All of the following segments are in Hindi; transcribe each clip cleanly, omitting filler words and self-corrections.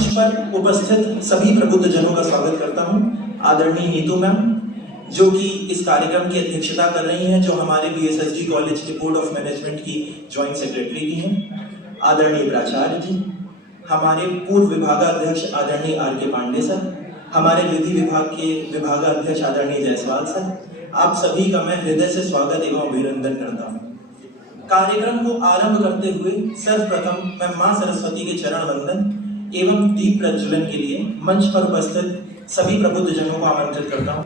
मंच पर उपस्थित सभी प्रबुद्ध जनों का स्वागत करता हूं। आदरणीय नीतू मैम जो कि इस कार्यक्रम की अध्यक्षता कर रही हैं, जो हमारे बीएसएसडी कॉलेज के बोर्ड ऑफ मैनेजमेंट की ज्वाइंट सेक्रेटरी भी हैं। आदरणीय प्राचार्य जी, हमारे पूर्व विभागाध्यक्ष आदरणीय आर.के. पांडे सर, हमारे विधि विभाग के विभागाध्यक्ष आदरणीय जायसवाल सर, आप सभी का मैं हृदय से स्वागत एवं अभिनंदन करता हूँ। कार्यक्रम को आरंभ करते हुए सर्वप्रथम मैं मां सरस्वती के चरण वंदन एवं दीप प्रज्वलन के लिए मंच पर उपस्थित सभी प्रबुद्ध जनों को आमंत्रित करता हूं।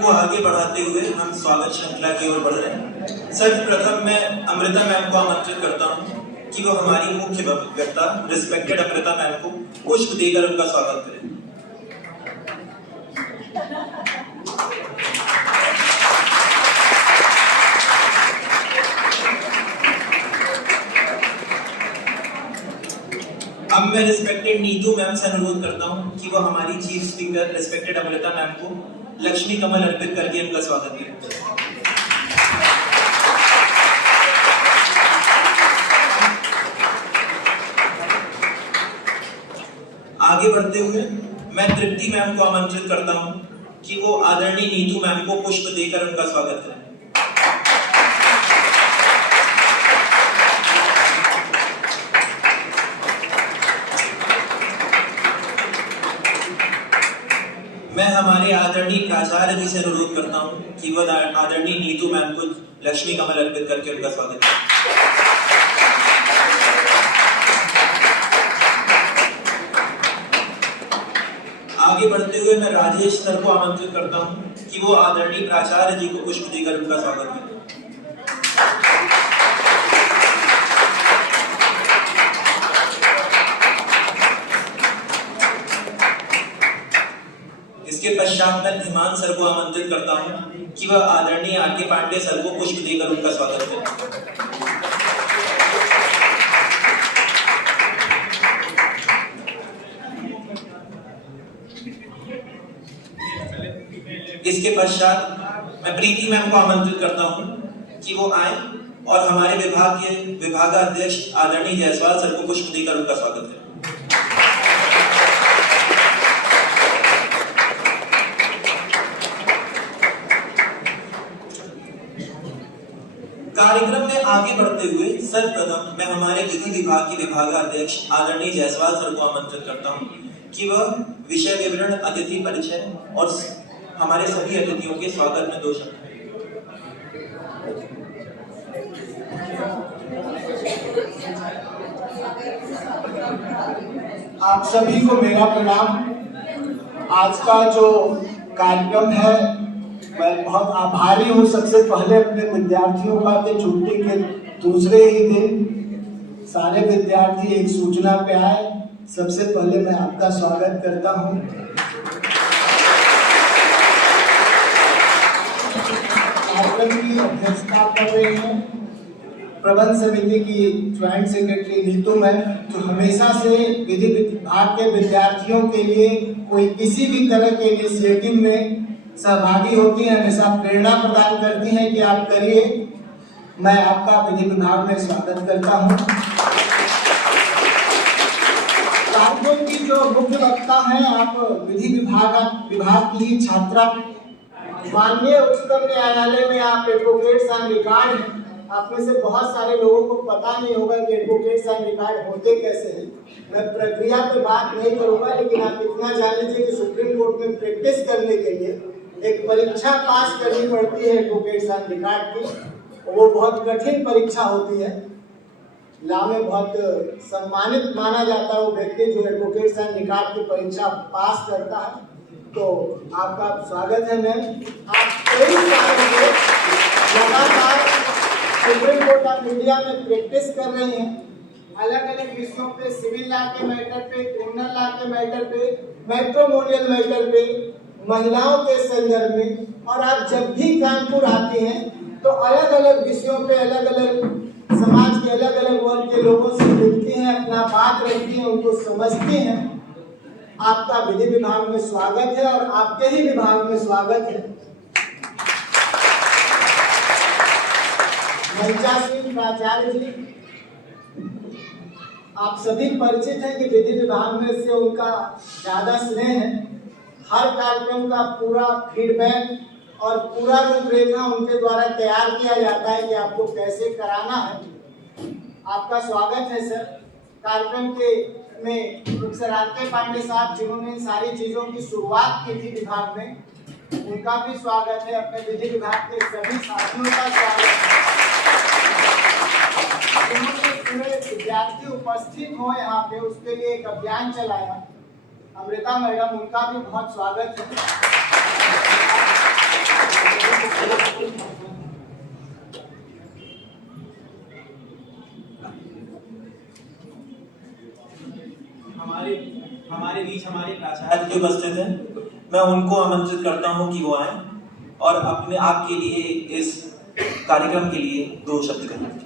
को आगे बढ़ाते हुए हम स्वागत श्रृंखला की ओर बढ़ रहे हैं। सर्वप्रथम मैं अमृता मैम को आमंत्रित करता हूं कि वो हमारी मुख्य वक्ता रिस्पेक्टेड अमृता मैम को पुष्प देकर उनका स्वागत करें। अब मैं रिस्पेक्टेड नीतू मैम से अनुरोध करता हूं कि वो हमारी chief speaker respected Amrita ma'am को लक्ष्मी कमल अर्पित करके उनका स्वागत करें। आगे बढ़ते हुए मैं तृप्ति मैम को आमंत्रित करता हूं कि वो आदरणीय नीतू मैम को पुष्प देकर उनका स्वागत करें। मैं हमारे आदरणीय प्राचार्य जी से अनुरोध करता हूं कि वो आदरणीय नीतू मैम को लक्ष्मी कमल अर्पित करके उनका स्वागत करें। आगे बढ़ते हुए मैं राजेश सर को आमंत्रित करता हूं कि वो आदरणीय प्राचार्य जी को पुष्प देकर उनका स्वागत करें। इसके पश्चात मैं धीमान सर को आमंत्रित करता हूं कि वह आदरणीय आर.के. पांडे सर को पुष्प देकर उनका स्वागत करें। इसके पश्चात मैं प्रीति मैम को आमंत्रित करता हूं कि वो आए और हमारे विभाग के विभागाध्यक्ष आदरणीय जायसवाल सर को पुष्प देकर उनका स्वागत करें। कार्यक्रम में आगे बढ़ते हुए सर्वप्रथम मैं हमारे विधि विभाग के विभागाध्यक्ष आदरणीय जायसवाल सर को आमंत्रित करता हूं कि वह विषय विवरण, अतिथि परिचय और हमारे सभी अतिथियों के स्वागत में 2 शब्द। आप सभी को मेरा प्रणाम। आज का जो कार्यक्रम है मैं बहुत आभारी हूँ। सबसे पहले अपने विद्यार्थियों का कि छुट्टी के दूसरे ही दिन सारे विद्यार्थी एक सूचना पे आए। सबसे पहले मैं आपका स्वागत करता हूँ। कार्यक्रम की अध्यक्षता कर रहे हैं प्रबंध समिति की ज्वाइंट सेक्रेटरी नीतू मैम, जो हमेशा से विधि विभाग के विद्यार्थियों के लिए कोई किसी भी तरह के इनिशिएटिव में सहभागी होती हैं, हमेशा प्रेरणा प्रदान करती हैं कि आप करिए। मैं आपका विधि विभाग में स्वागत करता हूं। कार्यक्रम की जो मुख्य वक्ता हैं, आप विधि विभाग की ही छात्रा, माननीय उच्चतम न्यायालय में आप एडवोकेट्स ऑन रिकॉर्ड हैं। आप में से बहुत सारे लोगों को पता नहीं होगा कि एडवोकेट्स ऑन रिकॉर्ड होते कैसे हैं। मैं प्रक्रिया पे बात नहीं करूंगा, लेकिन आप इतना जान लीजिए कि सुप्रीम कोर्ट में प्रैक्टिस करने के लिए एक परीक्षा पास करनी पड़ती है एडवोकेट्स ऑन रिकॉर्ड की। वो बहुत कठिन परीक्षा होती है। लॉ में बहुत सम्मानित माना जाता है वो व्यक्ति जो एडवोकेट्स ऑन रिकॉर्ड की परीक्षा पास करता है। तो आपका स्वागत है मैम। आप कई सालों से लगातार सुप्रीम कोर्ट ऑफ इंडिया में प्रैक्टिस कर रहे हैं, अलग अलग विषयों पे, सिविल लॉ के मैटर पे, क्रिमिनल लॉ के मैटर पे, मैट्रिमोनियल मैटर पे, महिलाओं के संदर्भ में। और आप जब भी कानपुर आते हैं तो अलग अलग विषयों पे, अलग अलग समाज के अलग अलग वर्ग के लोगों से मिलती हैं, अपना बात रखती हैं, उनको समझती हैं। आपका विधि विभाग में स्वागत है और आपके ही विभाग में स्वागत है। घनश्याम सिंह प्राचार्य जी, आप सभी परिचित हैं कि विधि विभाग में से उनका ज्यादा स्नेह है। हर कार्यक्रम का पूरा फीडबैक और पूरा रूपरेखा उनके द्वारा तैयार किया जाता है कि आपको कैसे कराना है। आपका स्वागत है सर। कार्यक्रम के में उत्सराते पांडे साहब जिन्होंने इन सारी चीजों की शुरुआत की थी विभाग में, उनका भी स्वागत है। अपने विधि विभाग के सभी साथियों का स्वागत है। उन्होंने पूरे विद्यार्थी उपस्थित हो यहाँ पे, उसके लिए एक अभियान चलाया। अमृता मैडम, उनका भी बहुत स्वागत है। हमारे बीच हमारे प्राचार्य जी उपस्थित हैं। मैं उनको आमंत्रित करता हूं कि वो आए और अपने आपके लिए इस कार्यक्रम के लिए 2 शब्द कहें।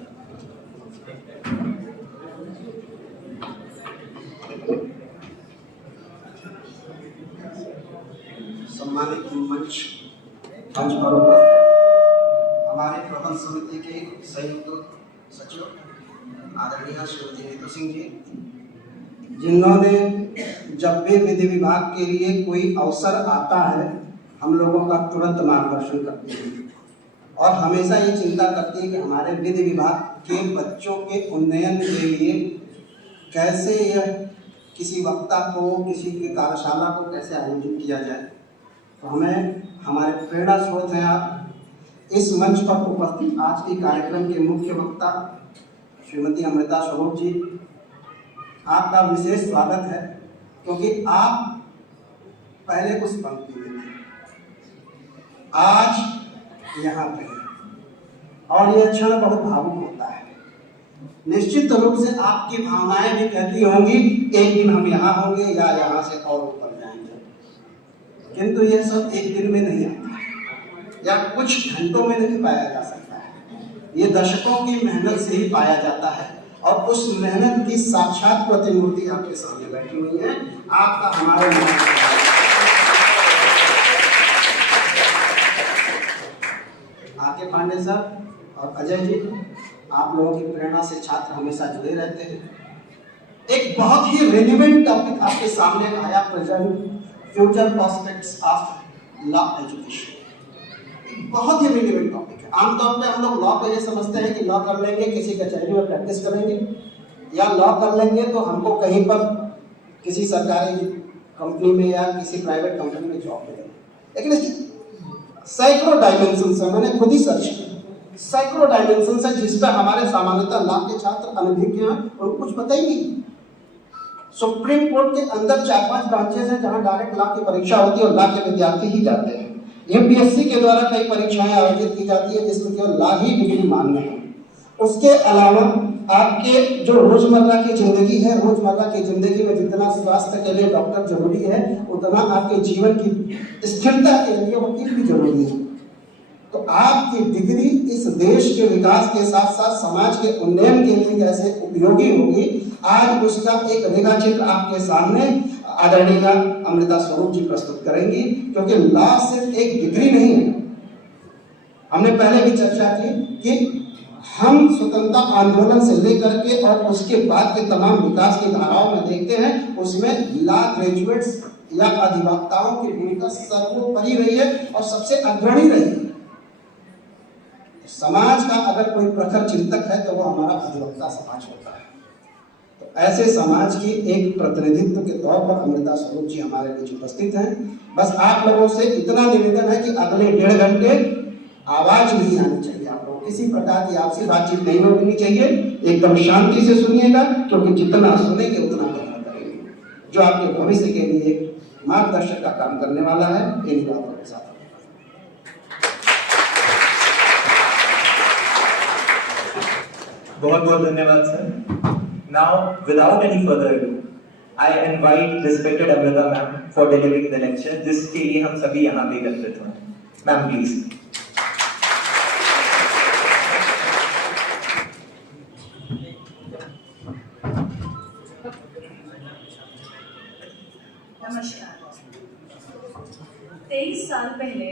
सम्मानित मंच पर हमारे प्रबंध समिति के संयुक्त सचिव आदरणीय श्रीमती नीतू सिंह जी, जिन्होंने जब भी विधि विभाग के लिए कोई अवसर आता है हम लोगों का तुरंत मार्गदर्शन करती हैं और हमेशा ये चिंता करती है कि हमारे विधि विभाग के बच्चों के उन्नयन के लिए कैसे यह किसी वक्ता को, किसी की कार्यशाला को कैसे आयोजित किया जाए। तो हमें हमारे प्रेरणा स्रोत हैं आप। इस मंच पर उपस्थित आज के कार्यक्रम के मुख्य वक्ता श्रीमती अमृता स्वरूप जी, आपका विशेष स्वागत है क्योंकि आप पहले उस पंक्ति में थे, आज यहाँ पे और यह क्षण बहुत भावुक होता है। निश्चित रूप से आपकी भावनाएं भी कहती होंगी एक दिन हम यहाँ होंगे या यहाँ से और ऊपर जाएंगे, किंतु यह सब एक दिन में नहीं आता है या कुछ घंटों में नहीं पाया जा सकता है। ये दशकों की मेहनत से ही पाया जाता है और उस मेहनत की साक्षात प्रतिमूर्ति आपके सामने बैठी हुई है। आपका हमारे आके पांडे सर और अजय जी, आप लोगों की प्रेरणा से छात्र हमेशा जुड़े रहते हैं। एक बहुत ही रेलिवेंट टॉपिक आपके सामने आया, present future prospects of law education. बहुत ही रेलिवेंट टॉपिक है। आमतौर पे हम लोग लॉ को ये समझते हैं कि लॉ कर लेंगे, किसी कचहरी में प्रैक्टिस करेंगे, या लॉ कर लेंगे तो हमको कहीं पर किसी सरकारी कंपनी में या किसी प्राइवेट कंपनी में जॉब मिलेगी। लेकिन इसकी सैकड़ों डायमेंशन है, मैंने खुद ही सर्च किया, सैकड़ों डायमेंशन है जिस पर हमारे सामान्यतः लॉ के छात्र अनभिज्ञ हैं, उनको कुछ पता ही नहीं। सुप्रीम कोर्ट के अंदर 4-5 ब्रांचेस हैं जहां डायरेक्ट लॉ की परीक्षा होती है और लॉ के विद्यार्थी ही जाते हैं। यूपीएससी के द्वारा कई परीक्षाएं आयोजित की जाती है जिसमें केवल लॉ ही डिग्री मान्य है। उसके अलावा आपके जो रोजमर्रा की जिंदगी है, रोजमर्रा की जिंदगी में जितना स्वास्थ्य के लिए डॉक्टर जरूरी है उतना आपके जीवन की स्थिरता के लिए वकील भी जरूरी है। तो आपकी डिग्री इस देश के विकास के साथ साथ समाज के उन्नयन के लिए कैसे उपयोगी होगी, आज उसका एक रेखा चित्र आपके सामने आदरणीय अमृता स्वरूप जी प्रस्तुत करेंगी। क्योंकि लॉ सिर्फ एक डिग्री नहीं है, हमने पहले भी चर्चा की कि हम स्वतंत्रता आंदोलन से लेकर के और उसके बाद के तमाम विकास की धाराओं में देखते हैं, उसमें लॉ ग्रेजुएट्स या अधिवक्ताओं की भूमिका सर्वोपरि रही है और सबसे अग्रणी रही है। समाज का अगर कोई प्रखर चिंतक है तो वो हमारा अधिवक्ता समाज होता है। तो ऐसे समाज की एक प्रतिनिधित्व के तौर पर अमृता स्वरूप जी हमारे बीच उपस्थित हैं। बस आप लोगों से इतना निवेदन है कि अगले 1.5 घंटे आवाज नहीं आनी चाहिए, आप लोग किसी प्रकार की आपसी बातचीत नहीं होनी चाहिए, एकदम शांति से सुनिएगा, क्योंकि जितना सुनेंगे उतना ग्रहण करेंगे, जो आपके भविष्य के लिए मार्गदर्शक का काम करने वाला है। इन बातों के साथ बहुत बहुत धन्यवाद sir. Now, without any further ado, I invite respected Amrita ma'am for delivering the lecture, जिसके लिए हम सभी यहाँ पे एकत्रित हुए। Ma'am please. नमस्कार। 23 साल पहले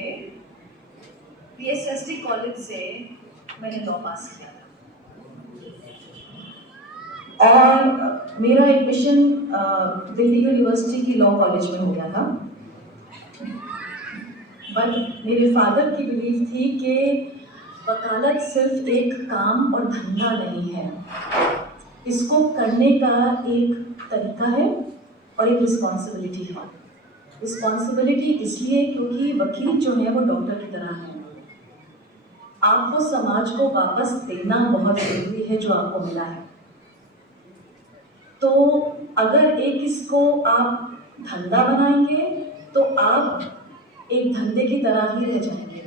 PSSD कॉलेज से मैंने लॉ पास किया था। और मेरा एडमिशन दिल्ली यूनिवर्सिटी की लॉ कॉलेज में हो गया था। बट मेरे फादर की बिलीव थी कि वकालत सिर्फ एक काम और धंधा नहीं है, इसको करने का एक तरीका है और एक रिस्पॉन्सिबिलिटी है। रिस्पॉन्सिबिलिटी इसलिए क्योंकि वकील जो है वो डॉक्टर की तरह है, आपको समाज को वापस देना बहुत जरूरी है जो आपको मिला है। तो अगर एक इसको आप धंधा बनाएंगे तो आप एक धंधे की तरह ही रह जाएंगे,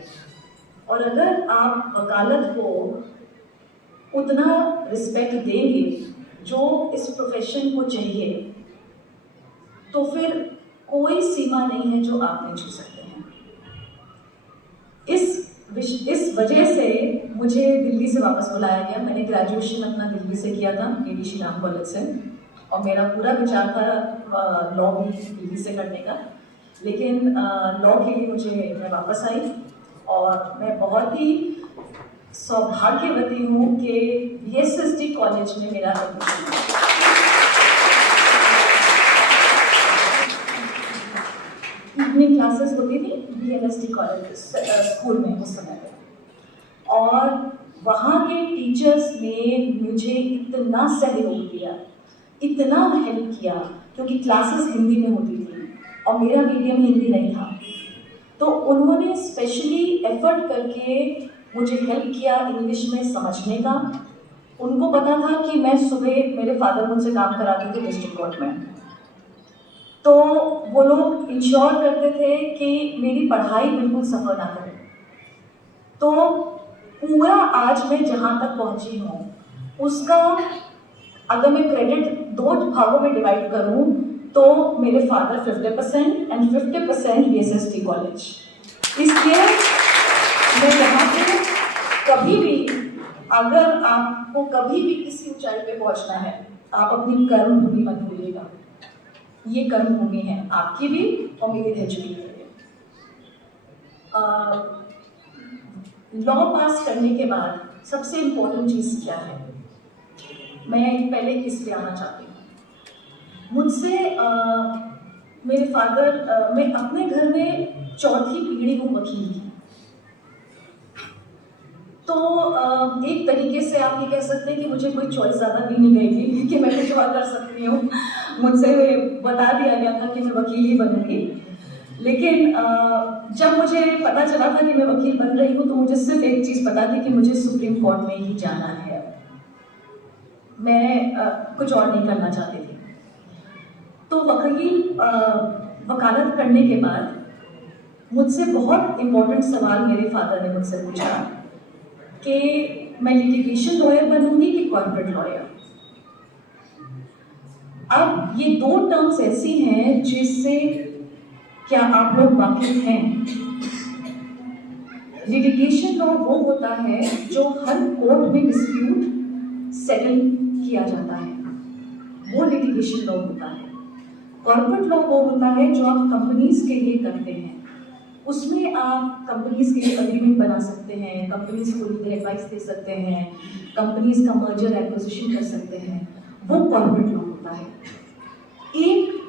और अगर आप वकालत को उतना रिस्पेक्ट देंगे जो इस प्रोफेशन को चाहिए, तो फिर कोई सीमा नहीं है जो आप नहीं छू सकते हैं। इस वजह से मुझे दिल्ली से वापस बुलाया गया। मैंने ग्रेजुएशन अपना दिल्ली से किया था, केडी श्री राम कॉलेज से, और मेरा पूरा विचार था लॉ भी दिल्ली से करने का। लेकिन लॉ के लिए मैं वापस आई, और मैं बहुत ही सौभाग्यवती हूँ कि VSSD कॉलेज में मेरा एडमिशन हुआ। इवनिंग क्लासेस होती थी VLSD कॉलेज स्कूल में उस समय पे, और वहाँ के टीचर्स ने मुझे इतना सहयोग दिया, इतना हेल्प किया, क्योंकि क्लासेस हिंदी में होती थी और मेरा मीडियम हिंदी नहीं था। तो उन्होंने स्पेशली एफर्ट करके मुझे हेल्प किया इंग्लिश में समझने का। उनको पता था कि मैं सुबह, मेरे फादर मुझसे काम कराते थे डिस्ट्रिक्ट कोर्ट में, तो वो लोग इंश्योर करते थे कि मेरी पढ़ाई बिल्कुल सफ़र ना करे। तो पूरा आज मैं जहाँ तक पहुँची हूँ उसका अगर मैं क्रेडिट 2 भागों में डिवाइड करूँ तो मेरे फादर 50% एंड 50% VSSD कॉलेज। इसलिए मैं यहाँ पे कभी भी, अगर आपको कभी भी किसी ऊंचाई पे पहुँचना है, आप अपनी कर्म भूमि मत भूलिएगा। ये कर्म भूमि है आपकी भी और मेरी रह चुकी है। लॉ पास करने के बाद सबसे इम्पोर्टेंट चीज़ क्या है, मैं पहले इसलिए आना चाहती हूँ। मुझसे मेरे फादर, मैं अपने घर में चौथी पीढ़ी हूँ वकील की। तो एक तरीके से आप ये कह सकते हैं कि मुझे कोई चॉइस ज़्यादा दी नहीं गई थी कि मैं कुछ और कर सकती हूँ। मुझसे बता दिया गया था कि मैं वकील ही बनूंगी। लेकिन जब मुझे पता चला था कि मैं वकील बन रही हूँ तो मुझे सिर्फ एक चीज़ पता थी कि मुझे सुप्रीम कोर्ट में ही जाना है। मैं कुछ और नहीं करना चाहती थी। तो वकालत करने के बाद मुझसे बहुत इम्पोर्टेंट सवाल मेरे फादर ने मुझसे पूछा कि मैं लिटिगेशन लॉयर बनूंगी कि कॉर्पोरेट लॉयर। अब ये 2 टर्म्स ऐसी हैं जिससे क्या आप लोग वाकिफ हैं? लिटिगेशन लॉ वो होता है जो हर कोर्ट में डिस्प्यूट सेटल किया जाता है, वो लिटिगेशन लॉ होता है। कॉर्पोरेट लॉ वो होता है जो आप कंपनीज के लिए करते हैं, उसमें आप कंपनीज के लिए एग्रीमेंट बना सकते हैं, कंपनीज को लीगल एडवाइस दे सकते हैं, कंपनीज का मर्जर एक्विजिशन कर सकते हैं, वो कॉर्पोरेट लॉ होता है। एक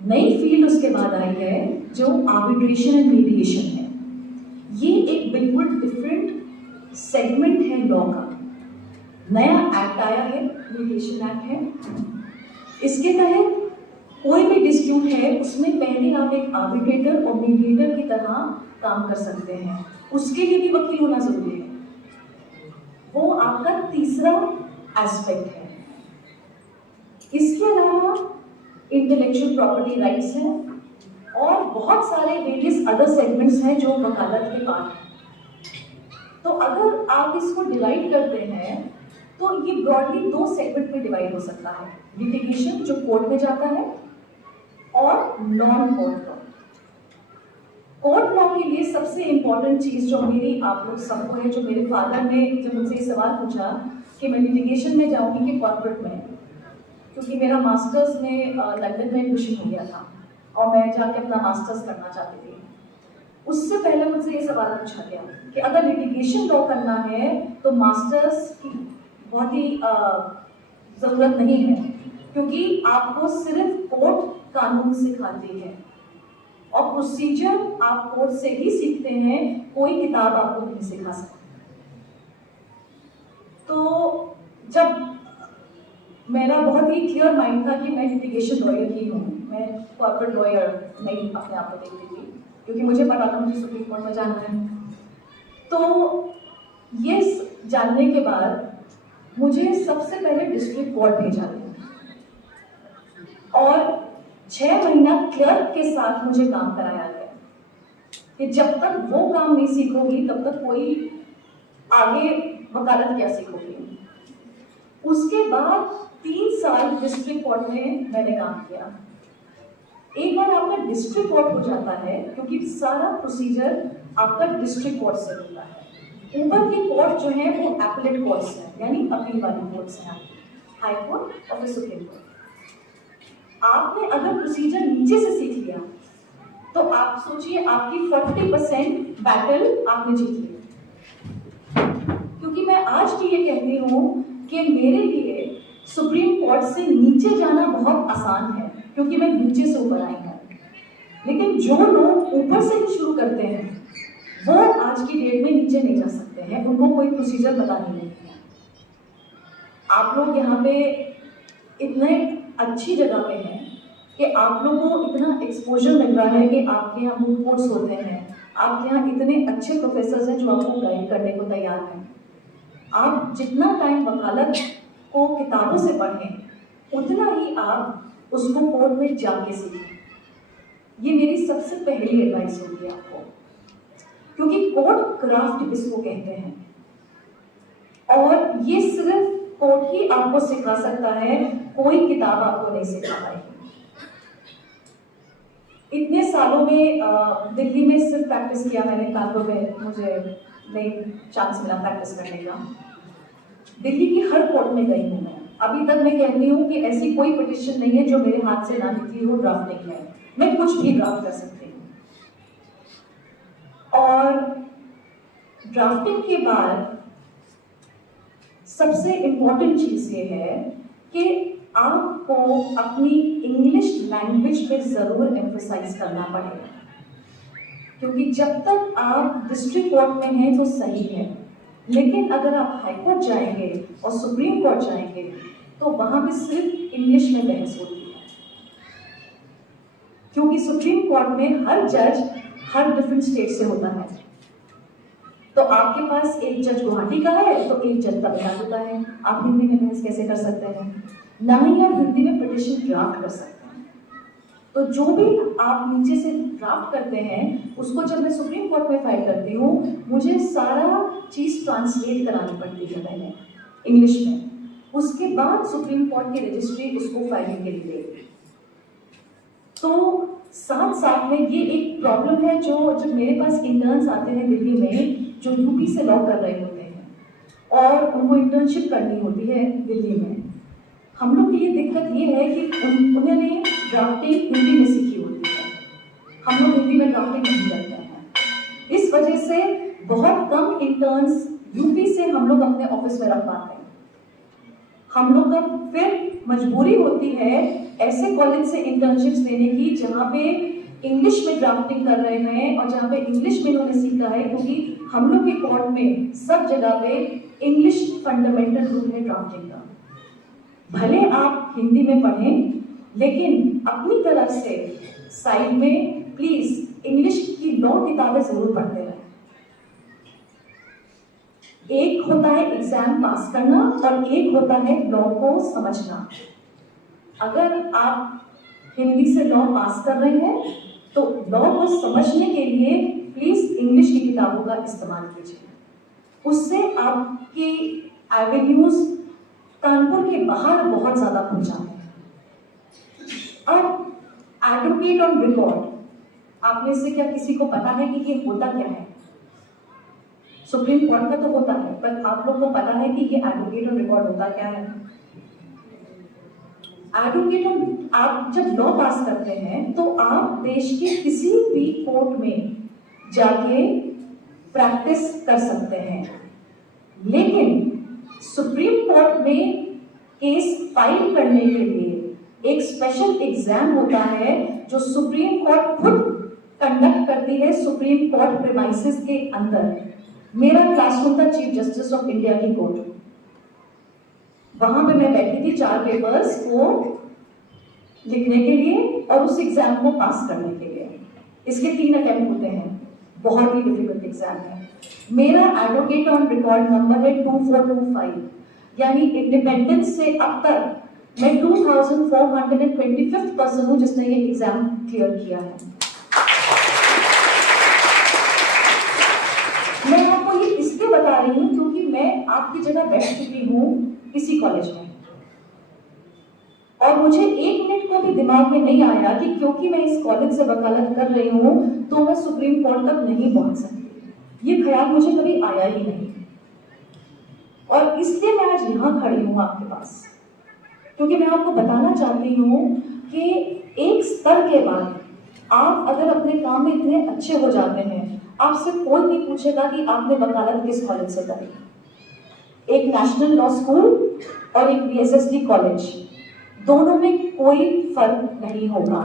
नई फील्ड उसके बाद आई है जो आर्बिट्रेशन एंड मीडिएशन है। ये एक बिल्कुल डिफरेंट सेगमेंट है लॉ का। नया एक्ट आया है, मीडिएशन एक्ट है। इसके तहत कोई भी डिस्प्यूट है उसमें पहले आप एक आर्बिट्रेटर और मीडिएटर की तरह काम कर सकते हैं, उसके लिए भी वकील होना जरूरी है। वो आपका तीसरा एस्पेक्ट है। इसके अलावा इंटेलेक्चुअल प्रॉपर्टी राइट्स हैं और बहुत सारे वेरियस अदर सेगमेंट्स हैं जो वकालत के पार्ट हैं। तो अगर आप इसको डिवाइड करते हैं तो ये ब्रॉडली 2 सेगमेंट में डिवाइड हो सकता है, लिटिगेशन जो कोर्ट में जाता है और non court law. Court law के लिए सबसे इंपॉर्टेंट चीज जो मेरी आप लोग सबको है, जो मेरे फादर ने जब मुझसे ये सवाल पूछा कि मैं लिटिगेशन में जाऊंगी कि कॉर्पोरेट में, क्योंकि मेरा मास्टर्स में लंदन में एडमिशन हो गया था और मैं जाके अपना मास्टर्स करना चाहती थी। उससे पहले मुझसे ये सवाल पूछा गया कि अगर लिटिगेशन लॉ करना है तो मास्टर्स की बहुत ही जरूरत नहीं है, क्योंकि आपको सिर्फ कोर्ट कानून सिखाती है और प्रोसीजर आप कोर्ट से ही सीखते हैं, कोई किताब आपको नहीं सिखा सकती। तो जब मेरा बहुत ही क्लियर माइंड था कि मैं लिटिगेशन लॉयर ही हूँ, मैं कॉर्पोरेट लॉयर नहीं अपने आप को देखती थी, क्योंकि मुझे पता था मुझे सुप्रीम कोर्ट में जाना है। तो ये जानने के बाद मुझे सबसे पहले डिस्ट्रिक्ट कोर्ट भेजा गया और 6 महीना क्लर्क के साथ मुझे काम कराया गया कि जब तक वो काम नहीं सीखोगी तब तक कोई आगे वकालत क्या सीखोगी। उसके बाद 3 साल डिस्ट्रिक्ट कोर्ट में मैंने काम किया। एक बार आपका डिस्ट्रिक्ट कोर्ट हो जाता है, क्योंकि सारा प्रोसीजर आपका डिस्ट्रिक्ट कोर्ट से होता है। ऊपर की कोर्ट जो है वो एपलेट कोर्ट्स है, यानी अपील वाली कोर्ट्स हैं, हाई कोर्ट और फिर सुप्रीम कोर्ट। आपने अगर प्रोसीजर नीचे से सीख लिया तो आप सोचिए आपकी 40% बैटल आपने जीत लिया। क्योंकि मैं आज भी ये कहती हूँ कि मेरे लिए सुप्रीम कोर्ट से नीचे जाना बहुत आसान है, क्योंकि मैं नीचे से ऊपर आई हूँ। लेकिन जो लोग ऊपर से ही शुरू करते हैं वो आज की डेट में नीचे नहीं जा सकते हैं, उनको कोई प्रोसीजर पता नहीं है। आप लोग यहाँ पे इतने अच्छी जगह पे हैं कि आप लोगों को इतना एक्सपोजर मिल रहा है कि आपके यहाँ मूव कोर्ट्स होते हैं, आपके यहाँ इतने अच्छे प्रोफेसर्स हैं जो आपको गाइड करने को तैयार हैं। आप जितना टाइम वकालत को किताबों से पढ़ें उतना ही आप उसको कोर्ट में जाके सीखें। ये मेरी सबसे पहली एडवाइस होगी आपको, क्योंकि कोर्ट क्राफ्ट इसको कहते हैं और ये सिर्फ कोर्ट ही आपको सिखा सकता है, कोई किताब आपको नहीं सिखा पाएगी। इतने सालों में दिल्ली में सिर्फ प्रैक्टिस किया मैंने, कानपुर में मुझे नहीं चांस मिला प्रैक्टिस करने का। दिल्ली की हर कोर्ट में गई हूँ मैं। अभी तक मैं कहती हूँ कि ऐसी कोई पिटिशन नहीं है जो मेरे हाथ से ना निकली हो ड्राफ्टिंग में। मैं कुछ भी ड्राफ्ट कर सकती हूँ। और ड्राफ्टिंग के बाद सबसे इम्पोर्टेंट चीज ये है कि आपको अपनी इंग्लिश लैंग्वेज पे जरूर एम्फसाइज करना पड़ेगा, क्योंकि जब तक आप डिस्ट्रिक्ट कोर्ट में हैं तो सही है, लेकिन अगर आप हाई कोर्ट जाएंगे और सुप्रीम कोर्ट जाएंगे तो वहां पे सिर्फ इंग्लिश में बहस होती है, क्योंकि सुप्रीम कोर्ट में हर जज हर डिफरेंट स्टेट से होता है। तो आपके पास एक जज गुवाहाटी का है तो एक जज तमिलनाडु का है। आप हिंदी में बहस कैसे कर सकते हैं? ना ही आप हिंदी में पिटिशन ड्राफ्ट कर सकते हैं। तो जो भी आप नीचे से ड्राफ्ट करते हैं उसको जब मैं सुप्रीम कोर्ट में फाइल करती हूँ मुझे सारा चीज ट्रांसलेट करानी पड़ती है पहले इंग्लिश में, उसके बाद सुप्रीम कोर्ट की रजिस्ट्री उसको फाइलिंग के लिए देगी। तो साथ साथ में ये एक प्रॉब्लम है जो जब मेरे पास इंटर्न्स आते हैं दिल्ली में जो यूपी से लॉ कर रहे होते हैं और उनको इंटर्नशिप करनी होती है दिल्ली में, हम लोग की ये दिक्कत ये है कि उन्होंने ड्राफ्टिंग हिंदी में सीखी होती है, हम लोग हिंदी में ड्राफ्टिंग नहीं करते हैं। इस वजह से बहुत कम इंटर्न्स यूपी से हम लोग अपने ऑफिस में रख पाते हैं। हम लोग का फिर मजबूरी होती है ऐसे कॉलेज से इंटर्नशिप्स लेने की जहाँ पे इंग्लिश में ड्राफ्टिंग कर रहे हैं और जहाँ पे इंग्लिश में इन्होंने सीखा है, क्योंकि हम लोग के कोर्ट में सब जगह पे इंग्लिश फंडामेंटल रूल है ड्राफ्टिंग का। भले आप हिंदी में पढ़ें लेकिन अपनी तरफ से साइड में प्लीज इंग्लिश की लॉ किताबें जरूर पढ़ते रहें। एक होता है एग्जाम पास करना और एक होता है लॉ को समझना। अगर आप हिंदी से लॉ पास कर रहे हैं तो लॉ को समझने के लिए प्लीज इंग्लिश की किताबों का इस्तेमाल कीजिए, उससे आपके एवेन्यूज कानपुर के बाहर बहुत ज्यादा खुल जाते हैं। अब एडवोकेट ऑन रिकॉर्ड, आप में से क्या किसी को पता है कि ये होता क्या है? सुप्रीम कोर्ट का तो होता है, पर आप लोग को पता है कि ये एडवोकेट ऑन रिकॉर्ड होता क्या है? एडवोकेट ऑन, आप जब लॉ पास करते हैं तो आप देश के किसी भी कोर्ट में जाके प्रैक्टिस कर सकते हैं, लेकिन सुप्रीम कोर्ट में केस फाइल करने के लिए एक स्पेशल एग्जाम होता है जो सुप्रीम कोर्ट खुद कंडक्ट करती है सुप्रीम कोर्ट प्रेमाइसिस के अंदर। मेरा क्लासरूम था चीफ जस्टिस ऑफ इंडिया की कोर्ट, वहां पे मैं बैठी थी 4 पेपर्स को लिखने के लिए और उस एग्जाम को पास करने के लिए। इसके 3 अटेम्प्ट होते हैं, बहुत ही डिफिकल्ट एग्जाम है। मेरा एडवोकेट ऑन रिकॉर्ड नंबर है 2425, यानी इंडिपेंडेंस से अब तक मैं 2425th पर्सन हूं जिसने ये एग्जाम क्लियर किया है। मैं आपको ये इसलिए बता रही हूं क्योंकि मैं आपकी जगह बैठ चुकी हूं इसी कॉलेज में, और मुझे 1 मिनट को भी दिमाग में नहीं आया कि क्योंकि मैं इस कॉलेज से वकालत कर रही हूं तो मैं सुप्रीम कोर्ट तक नहीं पहुंच सकती। ये ख्याल मुझे कभी आया ही नहीं, और इसलिए मैं आज यहां खड़ी हूं आपके पास, क्योंकि मैं आपको बताना चाहती हूं कि एक स्तर के बाद आप अगर अपने काम में इतने अच्छे हो जाते हैं, आपसे कोई नहीं पूछेगा कि आपने वकालत किस कॉलेज से करी। एक नेशनल लॉ स्कूल और एक बीएसएसडी कॉलेज, दोनों में कोई फर्क नहीं होगा।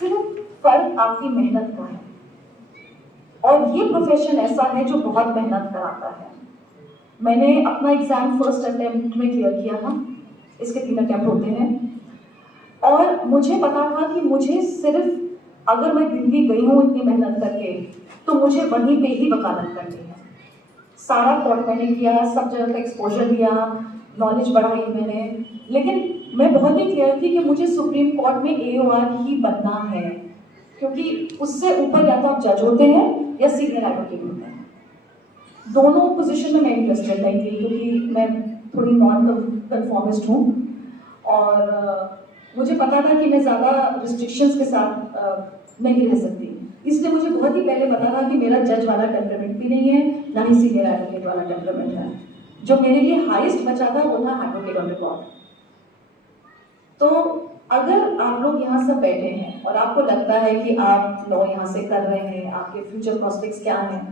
सिर्फ फर्क आपकी मेहनत का है, और ये प्रोफेशन ऐसा है जो बहुत मेहनत कराता है। मैंने अपना एग्जाम फर्स्ट अटेम्प्ट में क्लियर किया था, इसके 3 अटेम्प्ट होते हैं, और मुझे पता था कि मुझे सिर्फ अगर मैं दिल्ली गई हूँ इतनी मेहनत करके तो मुझे वहीं पे ही वकालत करनी है। सारा कोर्ट मैंने किया, सब जगह का एक्सपोजर दिया, नॉलेज बढ़ाई मैंने, लेकिन मैं बहुत ही क्लियर थी कि मुझे सुप्रीम कोर्ट में AOR ही बनना है, क्योंकि उससे ऊपर या तो आप जज होते हैं या सीनियर एडवोकेट होते हैं। दोनों पोजीशन में मैं इंटरेस्टेड नहीं थी, क्योंकि मैं थोड़ी नॉन कन्फॉर्मिस्ट हूँ, और मुझे पता था कि मैं ज़्यादा रिस्ट्रिक्शंस के साथ नहीं रह सकती। इसलिए मुझे बहुत ही पहले पता था कि मेरा जज वाला टेम्परामेंट भी नहीं है, ना ही सीनियर एडवोकेट वाला टेम्परामेंट है। जो मेरे लिए हाईएस्ट बचा था वो था एडवोकेट ऑन रिकॉर्ड। तो अगर आप लोग यहाँ सब बैठे हैं और आपको लगता है कि आप लॉ यहाँ से कर रहे हैं, आपके फ्यूचर प्रोस्पेक्ट्स क्या हैं,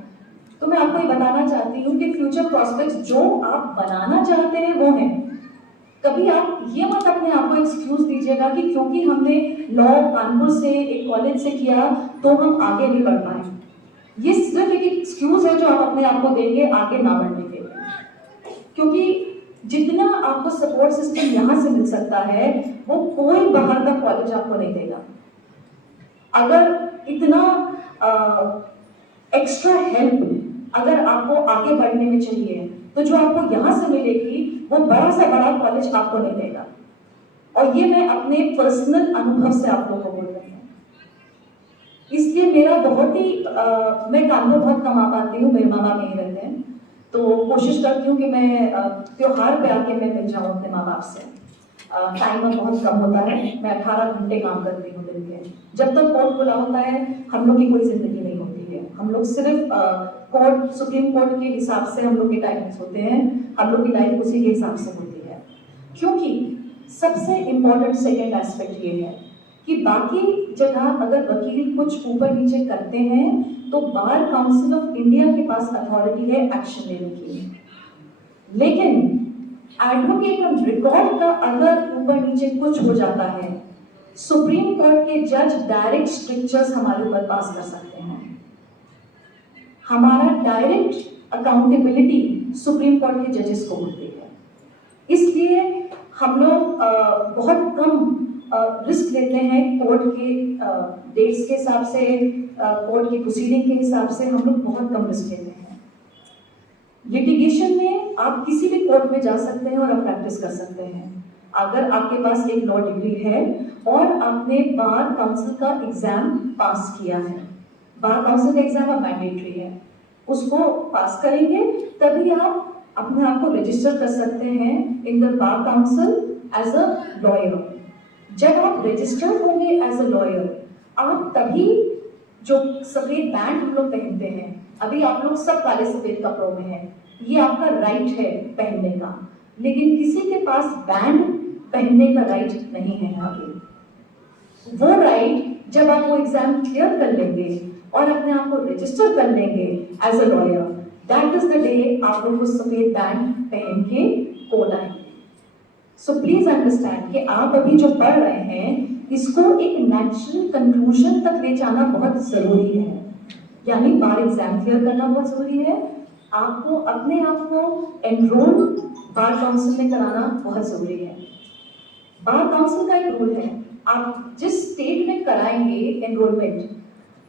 तो मैं आपको ये बताना चाहती हूँ कि फ्यूचर प्रोस्पेक्ट्स जो आप बनाना चाहते हैं वो हैं। कभी आप ये मत अपने आप को एक्सक्यूज दीजिएगा कि क्योंकि हमने लॉ कानपुर से एक कॉलेज से किया तो हम आगे नहीं बढ़ पाए। ये सिर्फ एक एक्सक्यूज है जो आप अपने आप को देंगे आगे ना बढ़ने के लिए, क्योंकि जितना आपको सपोर्ट सिस्टम यहाँ से मिल सकता है वो कोई बाहर का कॉलेज आपको नहीं देगा। अगर इतना एक्स्ट्रा हेल्प अगर आपको आगे बढ़ने में चाहिए तो जो आपको यहाँ से मिलेगी वो बड़ा से बड़ा कॉलेज आपको नहीं देगा। और ये मैं अपने पर्सनल अनुभव से आप लोगों को बोल रही हूँ। इसलिए मेरा बहुत ही मैं कानपुर बहुत कम आ पाती हूँ, मेरे माँ बाप नहीं रहते हैं, तो कोशिश करती हूँ कि मैं त्योहार पे आके मैं मिल जाऊँ अपने माँ बाप से। टाइम बहुत कम होता है, मैं 18 घंटे काम करती हूँ दिन के। जब तक कोर्ट खुला होता है हम लोग की कोई जिंदगी नहीं होती है, हम लोग सिर्फ कोर्ट सुप्रीम कोर्ट के हिसाब से हम लोग के टाइमिंग्स होते हैं, हम लोग की लाइफ उसी के हिसाब से होती है। क्योंकि सबसे इम्पोर्टेंट सेकेंड एस्पेक्ट ये है कि बाकी जगह अगर वकील कुछ ऊपर नीचे करते हैं तो बार काउंसिल ऑफ इंडिया के पास अथॉरिटी है एक्शन लेने की, लेकिन एडवोकेट ऑन रिकॉर्ड का अगर ऊपर नीचे कुछ हो जाता है, सुप्रीम कोर्ट के जज डायरेक्ट स्ट्रिक्चर्स हमारे ऊपर पास कर सकते हैं। हमारा डायरेक्ट अकाउंटेबिलिटी सुप्रीम कोर्ट के जजेस को होती है। इसलिए हम लोग बहुत कम रिस्क लेते हैं कोर्ट के डेट्स के हिसाब से, कोर्ट की प्रोसीडिंग के हिसाब से हम लोग बहुत कम रिस्क लेते हैं। लिटिगेशन में आप किसी भी कोर्ट में जा सकते हैं और आप प्रैक्टिस कर सकते हैं अगर आपके पास एक लॉ डिग्री है और आपने बार काउंसिल का एग्जाम पास किया है। बार काउंसिल का एग्जाम अब मैंडेटरी है, उसको पास करेंगे तभी आप अपने आप को रजिस्टर कर सकते हैं in the bar council as a lawyer. जब आप रजिस्टर्ड होंगे एज अ लॉयर, आप तभी जो सफेद बैंड हम लोग पहनते हैं, अभी आप लोग सब काले सफेद कपड़ों में हैं, ये आपका राइट है पहनने का, लेकिन किसी के पास बैंड पहनने का राइट नहीं है। आगे वो राइट जब आप वो एग्जाम क्लियर कर लेंगे और अपने आप को रजिस्टर कर लेंगे as a lawyer, that is the day आप लोग को सफेद बैंड पहन के कोर्ट आएंगे। सो प्लीज अंडरस्टैंड कि आप अभी जो पढ़ रहे हैं इसको एक नेचुरल कंक्लूजन तक ले जाना बहुत जरूरी है, यानी बार एग्जाम क्लियर करना बहुत जरूरी है। आपको अपने आप को एनरोल बार काउंसिल में कराना बहुत जरूरी है। बार काउंसिल का एक रूल है, आप जिस स्टेट में कराएंगे एनरोलमेंट,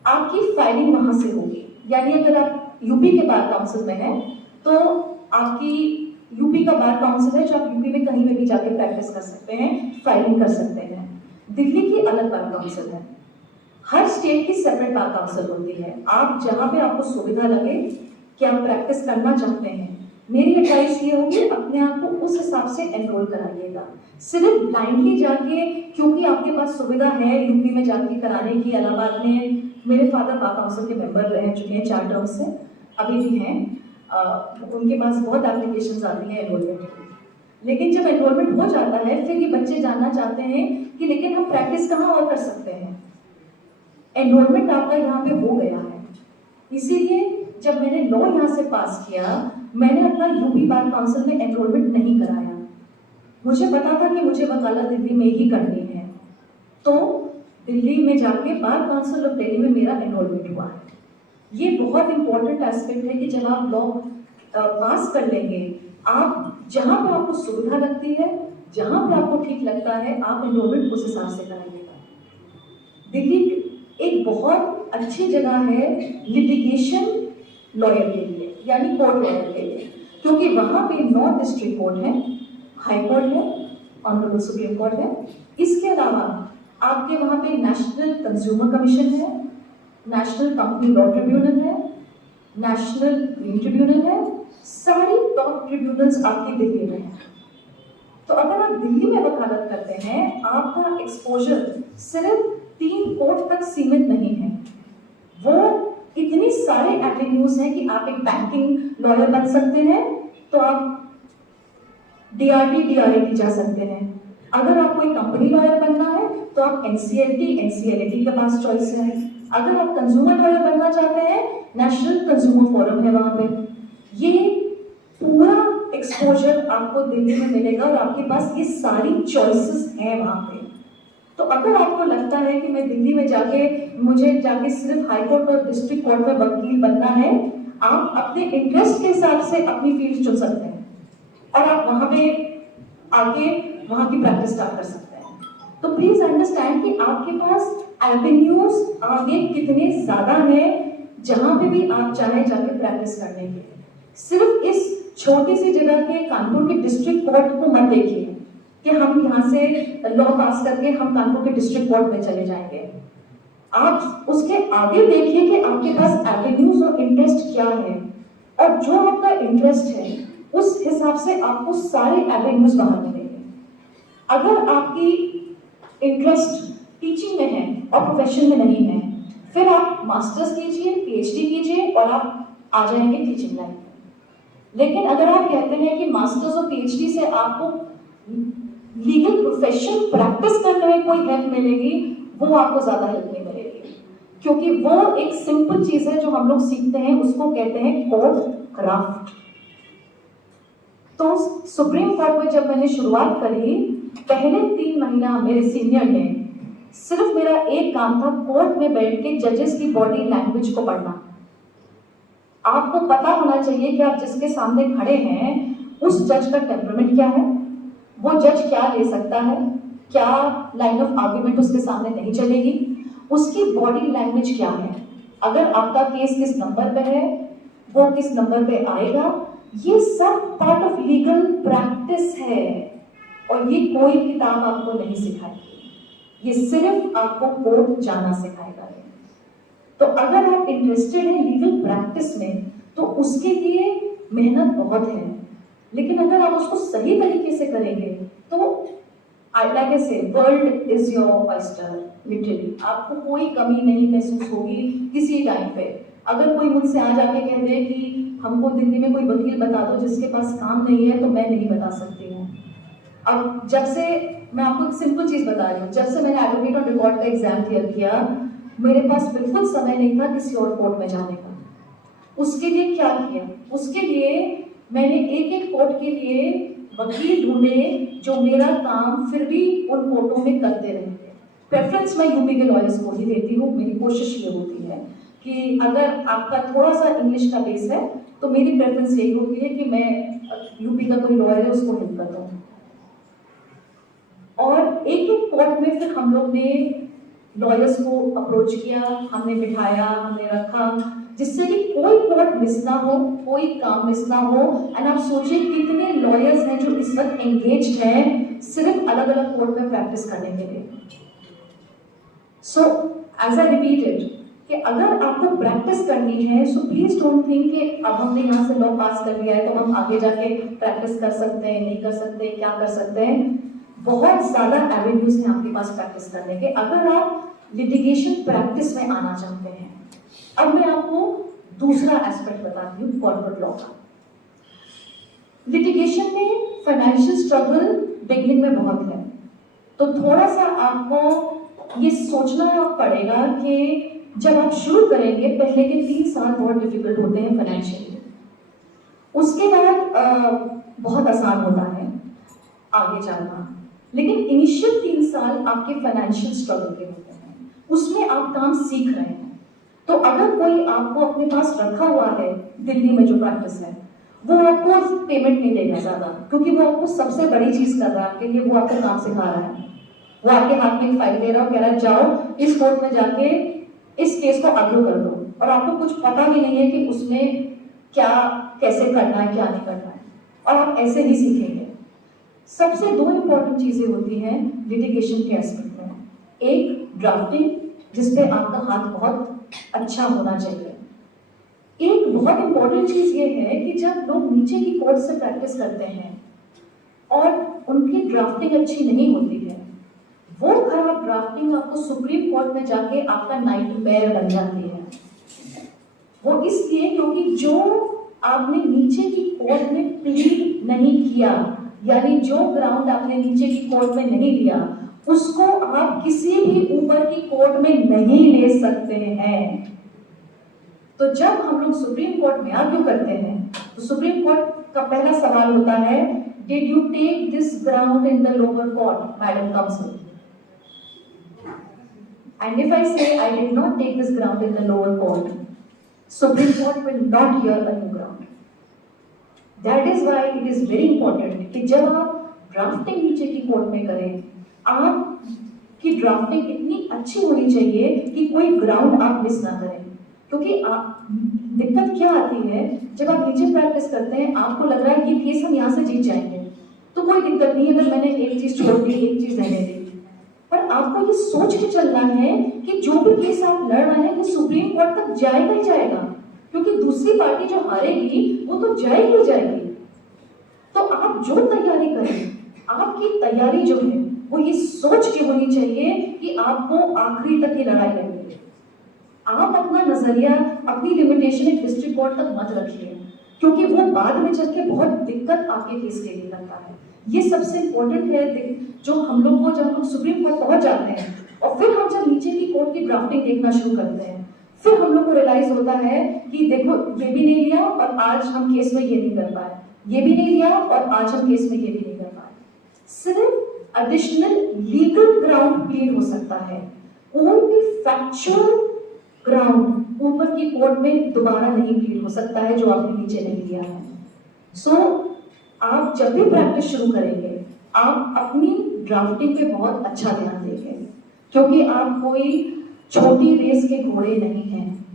आपकी फाइलिंग वहां से होगी। यानी अगर आप यूपी के बार काउंसिल में हैं तो आपकी यूपी का बार काउंसिल है जो आप यूपी में कहीं पे भी जाके प्रैक्टिस कर सकते हैं, फाइलिंग कर सकते हैं। दिल्ली की अलग बार काउंसिल है, हर स्टेट की सेपरेट बार काउंसिल होती है। आप जहाँ पे आपको सुविधा लगे कि आप प्रैक्टिस करना चाहते हैं, मेरी एडवाइस ये होगी अपने आप को उस हिसाब से एनरोल कराइएगा। सिर्फ ब्लाइंडली जाके क्योंकि आपके पास सुविधा है यूपी में जाके कराने की। इलाहाबाद में मेरे फादर बार काउंसिल के मेंबर रह चुके हैं 4 टर्म से, अभी भी हैं। उनके पास बहुत एप्लीकेशंस आती हैं एनरोलमेंट की, लेकिन जब एनरोलमेंट हो जाता है फिर ये बच्चे जानना चाहते हैं कि लेकिन हम प्रैक्टिस कहाँ और कर सकते हैं। एनरोलमेंट आपका यहाँ पे हो गया है, इसीलिए जब मैंने लॉ यहाँ से पास किया, मैंने अपना यूपी बार काउंसिल में एनरोलमेंट नहीं कराया। मुझे पता था कि मुझे वकालत दिल्ली में ही करनी है, तो दिल्ली में जाके बार काउंसिल ऑफ दिल्ली में मेरा एनरोलमेंट हुआ है। ये बहुत इंपॉर्टेंट एस्पेक्ट है कि जब आप लॉ पास कर लेंगे, आप जहाँ पर आपको सुविधा लगती है, जहाँ पर आपको ठीक लगता है, आप एनरोलमेंट उस हिसाब से कराइएगा। दिल्ली एक बहुत अच्छी जगह है लिटिगेशन लॉयर के लिए, यानी कोर्ट लॉयर के लिए, क्योंकि वहाँ पे 9 डिस्ट्रिक्ट कोर्ट है, हाई कोर्ट है, ऑनरेबल सुप्रीम कोर्ट है। इसके अलावा आपके वहाँ पे नेशनल कंज्यूमर कमीशन है, नेशनल कंपनी लॉ ट्रिब्यूनल है, नेशनल ग्रीन ट्रिब्यूनल है, सारी टॉप ट्रिब्यूनल्स आपकी दिल्ली में हैं। तो अगर आप दिल्ली में वकालत करते हैं, आपका एक्सपोजर सिर्फ 3 कोर्ट तक सीमित नहीं है, वो इतनी सारे एवेन्यूज हैं कि आप एक बैंकिंग लॉयर बन सकते हैं तो आप DRT जा सकते हैं। अगर आपको एक कंपनी लॉयर बनना है तो आप NCLT के पास चॉइस है। अगर आप कंज्यूमर लॉयर बनना चाहते हैं, नेशनल कंज्यूमर फोरम है वहां पे। ये पूरा एक्सपोजर आपको दिल्ली में मिलेगा और आपके पास ये सारी चॉइसेस हैं वहां पे। तो अगर आपको लगता है कि मैं दिल्ली में मुझे जाके सिर्फ हाई कोर्ट और डिस्ट्रिक्ट कोर्ट में वकील बनना है, आप अपने इंटरेस्ट के हिसाब से अपनी फील्ड चुन सकते हैं और आप वहां पे आके वहां की प्रैक्टिस स्टार्ट कर सकते हैं। तो प्लीज अंडरस्टैंड कि आपके पास एवेन्यूज आगे कितने ज्यादा हैं जहां पे भी आप चाहे जाके प्रैक्टिस करने के। सिर्फ इस छोटी सी जगह के कानपुर के डिस्ट्रिक्ट कोर्ट को मत देखिए कि हम यहाँ से लॉ पास करके हम कानपुर के डिस्ट्रिक्ट कोर्ट में चले जाएंगे। आप उसके आगे देखिए कि आपके पास एवेन्यूज और इंटरेस्ट क्या है, और जो आपका इंटरेस्ट है उस हिसाब से आपको सारे एवेन्यूज वहां मिलेंगे। अगर आपकी इंटरेस्ट टीचिंग में है और प्रोफेशन में नहीं है, फिर आप मास्टर्स कीजिए, PhD कीजिए और आप आ जाएंगे टीचिंग लाइन में। लेकिन अगर आप कहते हैं कि मास्टर्स और PhD से आपको लीगल प्रोफेशन प्रैक्टिस करने में कोई हेल्प मिलेगी, वो आपको ज्यादा हेल्प नहीं मिलेगी, क्योंकि वो एक सिंपल चीज है जो हम लोग सीखते हैं, उसको कहते हैं कोर्ट क्राफ्ट। तो सुप्रीम कोर्ट में जब मैंने शुरुआत करी, पहले 3 महीना मेरे सीनियर ने सिर्फ मेरा एक काम था कोर्ट में बैठ के जजेस की बॉडी लैंग्वेज को पढ़ना। आपको पता होना चाहिए कि आप जिसके सामने खड़े हैं उस जज का टेम्परामेंट क्या है, वो जज क्या ले सकता है, क्या लाइन ऑफ आर्ग्यूमेंट उसके सामने नहीं चलेगी, उसकी बॉडी लैंग्वेज क्या है, अगर आपका केस किस नंबर पे है, वो किस नंबर पे आएगा। ये सब पार्ट ऑफ लीगल प्रैक्टिस है और ये कोई किताब आपको नहीं सिखाएगी, ये सिर्फ आपको कोर्ट जाना सिखाएगा। तो अगर आप इंटरेस्टेड हैं लीगल प्रैक्टिस में तो उसके लिए मेहनत बहुत है, लेकिन अगर आप उसको सही तरीके से करेंगे तो लाइक आई से world is your oyster, literally आपको कोई कमी नहीं महसूस होगी किसी टाइम पे। अगर कोई मुझसे आ जाके कह दे कि हमको दिल्ली में कोई वकील बता दो जिसके पास काम नहीं है, तो मैं नहीं बता सकती हूँ। अब जब से मैं आपको एक सिंपल चीज बता रही हूँ, जब से मैंने एडवोकेट ऑन रिकॉर्ड का एग्जाम क्लियर किया, मेरे पास बिल्कुल समय नहीं था किसी और कोर्ट में जाने का। उसके लिए क्या किया? उसके लिए मैंने एक एक कोर्ट के लिए वकील ढूंढे जो मेरा काम फिर भी उन कोर्टों में करते रहेंगे। प्रेफरेंस मैं यूपी के लॉयर्स को ही देती हूँ। मेरी कोशिश ये होती है कि अगर आपका थोड़ा सा इंग्लिश का बेस है तो मेरी प्रेफरेंस यही होती है कि मैं यूपी का कोई लॉयर है उसको हेल्प करता हूँ। और एक एक कोर्ट में फिर हम लोग ने लॉयर्स को अप्रोच किया, हमने बिठाया, हमने रखा, जिससे कि कोई कोर्ट मिस ना हो, कोई काम मिस ना हो। एंड आप सोचिए कितने लॉयर्स हैं जो इस वक्त एंगेज्ड हैं सिर्फ अलग अलग कोर्ट में प्रैक्टिस करने के लिए। सो एज आई रिपीटेड कि अगर आपको प्रैक्टिस करनी है सो प्लीज डोंट थिंक कि अब हमने यहाँ से लॉ पास कर लिया है तो हम आगे जाके प्रैक्टिस कर सकते हैं, नहीं कर सकते, क्या कर सकते हैं। बहुत ज्यादा एवेन्यूज हैं आपके पास प्रैक्टिस करने के, अगर आप लिटिगेशन प्रैक्टिस में आना चाहते हैं। अब मैं आपको दूसरा एस्पेक्ट बताती हूँ कॉर्पोरेट लॉ का। लिटिगेशन में फाइनेंशियल स्ट्रगल बिगनिंग में बहुत है, तो थोड़ा सा आपको ये सोचना पड़ेगा कि जब आप शुरू करेंगे पहले के 3 साल बहुत डिफिकल्ट होते हैं फाइनेंशियली, उसके बाद बहुत आसान होता है आगे चलना, लेकिन इनिशियल 3 साल आपके फाइनेंशियल स्ट्रगल के होते हैं, उसमें आप काम सीख रहे हैं। तो अगर कोई आपको अपने पास रखा हुआ है दिल्ली में जो प्रैक्टिस है, वो आपको पेमेंट नहीं देगा ज्यादा, क्योंकि वो आपको सबसे बड़ी चीज कर रहा है आपके लिए, वो आपको काम सिखा रहा है। वो आपके हाथ में एक फाइल दे रहा है, कह रहा है जाओ इस कोर्ट में जाके इस केस को आगे कर दो, और आपको कुछ पता भी नहीं है कि उसमें क्या कैसे करना है, क्या नहीं करना है, और आप ऐसे ही सीखेंगे। सबसे 2 इंपॉर्टेंट चीजें होती हैं लिटिगेशन के एस्पेक्ट में। एक ड्राफ्टिंग, जिसपे आपका हाथ बहुत अच्छा होना चाहिए। एक बहुत इंपॉर्टेंट चीज ये है कि जब लोग नीचे की कोर्ट से प्रैक्टिस करते हैं और उनकी ड्राफ्टिंग अच्छी नहीं होती है, वो खराब ड्राफ्टिंग आपको सुप्रीम कोर्ट में जाके आपका नाइटमेयर बन जाती है। वो इसलिए क्योंकि जो आपने नीचे की कोर्ट में प्लीड नहीं किया, यानी जो ग्राउंड आपने नीचे की कोर्ट में नहीं लिया, उसको आप किसी भी ऊपर की कोर्ट में नहीं ले सकते हैं। तो जब हम लोग सुप्रीम कोर्ट में आर्ग्यू करते हैं तो सुप्रीम कोर्ट का पहला सवाल होता है, did you take this ground in the lower court, madam counsel? And if I say I did not take this ground in the lower court, Supreme Court will not hear a new ground. That is why it is very important कि जब आप ड्राफ्टिंग नीचे की कोर्ट में करें, आपकी ड्राफ्टिंग इतनी अच्छी होनी चाहिए कि कोई ग्राउंड आप मिस ना करें। क्योंकि दिक्कत क्या आती है, जब आप नीचे प्रैक्टिस करते हैं आपको लग रहा है ये केस हम यहाँ से जीत जाएंगे, तो कोई दिक्कत नहीं अगर मैंने एक चीज छोड़ दी, एक चीज रहने दी, पर आपको ये सोच के चलना है कि जो भी केस आप लड़ रहे हैं वो सुप्रीम कोर्ट तक जाएगा ही जाएगा, क्योंकि दूसरी पार्टी जो हारेगी वो तो जाएगी जाएगी। तो आप जो तैयारी करें, आपकी तैयारी जो है वो ये सोच के होनी चाहिए कि आपको आखिरी तक ये लड़ाई लड़नी है। आप अपना नजरिया, अपनी लिमिटेशन एक डिस्ट्रिक्ट कोर्ट तक मत रखिए, क्योंकि वो बाद में चल के बहुत दिक्कत आपके केस के लिए करता है। ये सबसे इम्पोर्टेंट है जो हम लोग को, जब हम सुप्रीम कोर्ट पहुंच जाते हैं और फिर हम जब नीचे की कोर्ट की ड्राफ्टिंग देखना शुरू करते हैं, फिर हम लोग को रियलाइज होता है कि देखो ये भी नहीं लिया और आज हम केस में ये नहीं कर पाए, ये भी नहीं लिया और आज हम केस में ये भी नहीं कर पाए। सिर्फ एडिशनल लीगल ग्राउंड प्लीड हो सकता है, कोई भी फैक्चुअल ग्राउंड ऊपर की कोर्ट में दोबारा नहीं प्लीड हो सकता है जो आपने नीचे नहीं लिया है। सो आप जब भी प्रैक्टिस शुरू करेंगे आप अपनी ड्राफ्टिंग पे बहुत अच्छा ध्यान देंगे, क्योंकि आप कोई छोटी रेस के घोड़े नहीं हैं,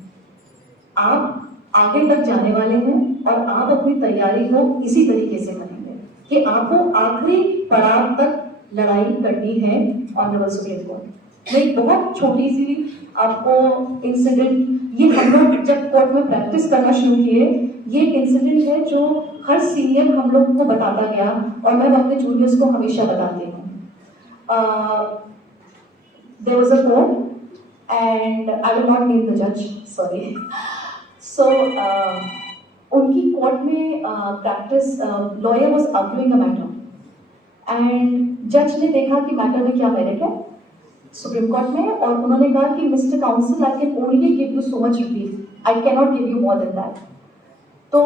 आप आगे तक जाने वाले हैं और आप अपनी तैयारी को इसी तरीके से करेंगे कि आपको आखिरी पड़ाव तक लड़ाई करनी है ऑनरेबल सुप्रीम कोर्ट। मैं एक बहुत छोटी सी आपको इंसिडेंट, ये हम लोग जब कोर्ट में प्रैक्टिस करना शुरू किए, ये एक इंसिडेंट है जो हर सीनियर हम लोग को बताता गया और मैं अपने जूनियर्स को हमेशा बताती हूँ। There was a court and I will not name the जज, सॉरी। सो उनकी कोर्ट में practice, lawyer was arguing a matter and जज ने देखा कि मैटर में क्या मेरिट है सुप्रीम कोर्ट में, और उन्होंने कहा कि mister counsel, I can only give you so much relief, I can not give you more than that. तो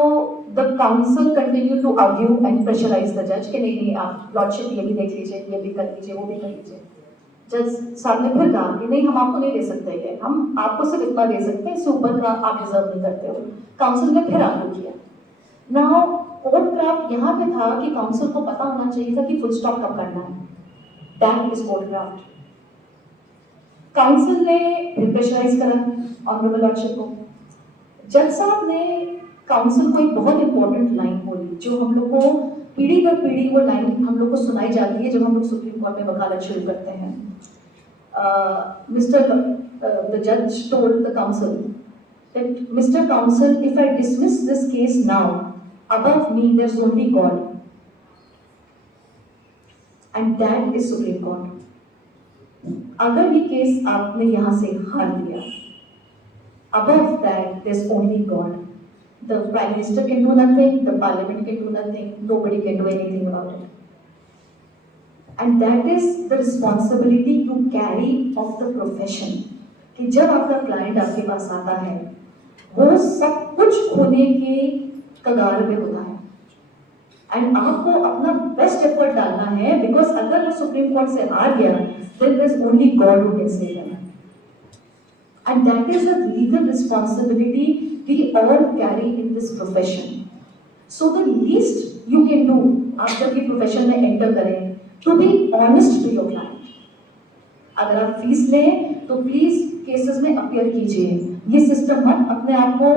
the counsel continue to argue and pressurise the जज कि नहीं आप लॉर्डशिप ये भी देख लीजिए, ये भी कर लीजिए, वो भी कर लीजिए। जज साहब ने फिर कहा कि नहीं, हम आपको नहीं दे सकते हैं, हम आपको सिर्फ इतना दे सकते हैं, इससे ऊपर का आप डिजर्व नहीं करते हो। काउंसिल ने फिर आर्ग्यू किया। नाउ कोड क्राफ्ट यहाँ पे था कि काउंसिल को पता होना चाहिए था कि फुल स्टॉप कब करना है। That is code craft. Council ने फिर प्रेशराइज करा ऑनरेबल लॉर्डशिप को। जज साहब ने काउंसिल को एक बहुत इंपॉर्टेंट लाइन बोली, जो हम लोग को पीढ़ी दर पीढ़ी वो लाइन हम लोग को सुनाई जाती है जब हम लोग सुप्रीम कोर्ट में वकालत शुरू करते हैं। द जज told the council that Mr. Counsel, if I dismiss this case now, above me there's only God, and that is Supreme Court. अगर ये केस आपने यहाँ से हार दिया, above that there's only God. The Prime Minister can do nothing, the Parliament can do nothing, nobody can do anything about it. And that is the responsibility you carry of the profession. कि जब आपका क्लाइंट आपके पास आता है, वो सब कुछ खोने के कगार पे होता है, एंड आपको अपना बेस्ट एफर्ट डालना है, बिकॉज अगर वो सुप्रीम कोर्ट से हार गया, then there's only God who can save him. And that is a legal responsibility we all carry in this profession. So the least you can do आप जब ये प्रोफेशन में एंटर करें, to be honest to your client. अगर आप फीस लें तो प्लीज केसेस में अपीयर कीजिए। ये सिस्टम मत अपने आप को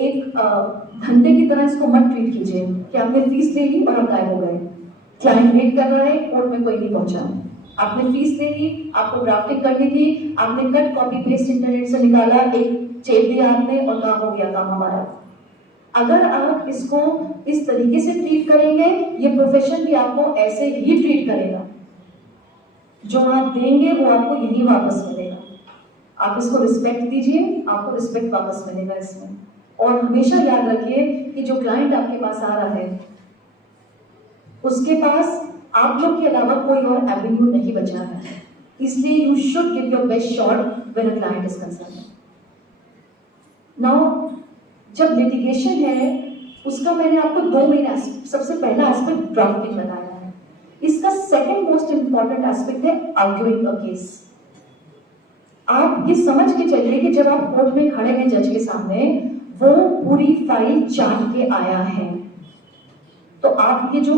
एक धंधे की तरह इसको मत ट्रीट कीजिए कि आपने फीस ले ली और आप गायब हो गए। क्लाइंट वेट कर रहा है, कोर्ट में कोई नहीं पहुंचा। आपने फीस ले ली, आपको ड्राफ्टिंग करनी थी, आपने कट कॉपी पेस्ट इंटरनेट से निकाला, एक चेक दिया आपने और काम हो गया, काम हमारा। अगर आप इसको इस तरीके से ट्रीट करेंगे, ये प्रोफेशन भी आपको ऐसे ही ट्रीट करेगा। जो आप देंगे वो आपको यही वापस मिलेगा। आप इसको रिस्पेक्ट दीजिए, आपको रिस्पेक्ट वापस मिलेगा इसमें। और हमेशा याद रखिए कि जो क्लाइंट आपके पास आ रहा है, उसके पास आप लोग के अलावा कोई और एवेन्यू नहीं बचा है, इसलिए you should give your best shot when a client is concerned. Now जब लिटिगेशन है, उसका मैंने आपको दो मेन सबसे पहला एस्पेक्ट ड्राफ्टिंग बताया है। इसका सेकंड मोस्ट इंपॉर्टेंट एस्पेक्ट है आर्ग्यूइंग अ केस। आप ये समझ के चलिए कि जब आप कोर्ट में खड़े हैं जज के सामने, वो पूरी फाइल चाट के आया है। तो आप ये जो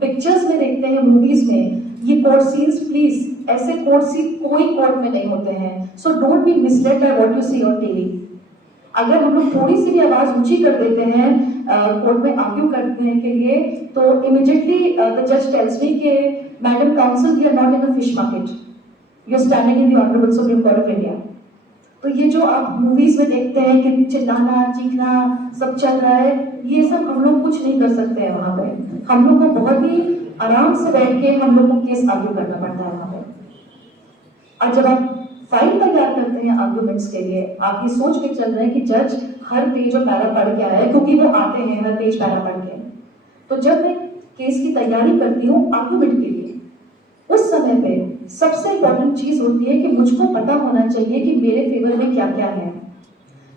पिक्चर्स में देखते हैं मूवीज में, ये कोर्ट सीन्स, प्लीज ऐसे कोर्ट सीन कोई कोर्ट में नहीं होते हैं। So don't be misled by what you see on TV. अगर हम लोग थोड़ी सी भी आवाज ऊंची कर देते हैं कोर्ट में आर्ग्यू करने के लिए, तो इमीडिएटली द जज टेल्स मी कि madam counsel, we are not in a fish market, you are standing in the honourable supreme court of India. तो ये जो आप मूवीज में देखते हैं कि चिल्लाना चीखना सब चल रहा है, ये सब हम लोग कुछ नहीं कर सकते हैं वहां पे। हम लोग को बहुत ही आराम से बैठ के हम लोग को केस आर्ग्यू करना पड़ता है वहां पे। और जब आप फाइल तैयार करते हैं आर्ग्यूमेंट्स के लिए, आप ये सोच के चल रहे हैं कि जज हर पेज और पैरा पढ़ के आया है, क्योंकि वो आते हैं हर पेज पैरा पढ़ के। तो जब मैं केस की तैयारी करती हूँ आर्ग्यूमेंट के लिए, उस समय पे सबसे इंपॉर्टेंट चीज होती है कि मुझको पता होना चाहिए कि मेरे फेवर में क्या क्या है।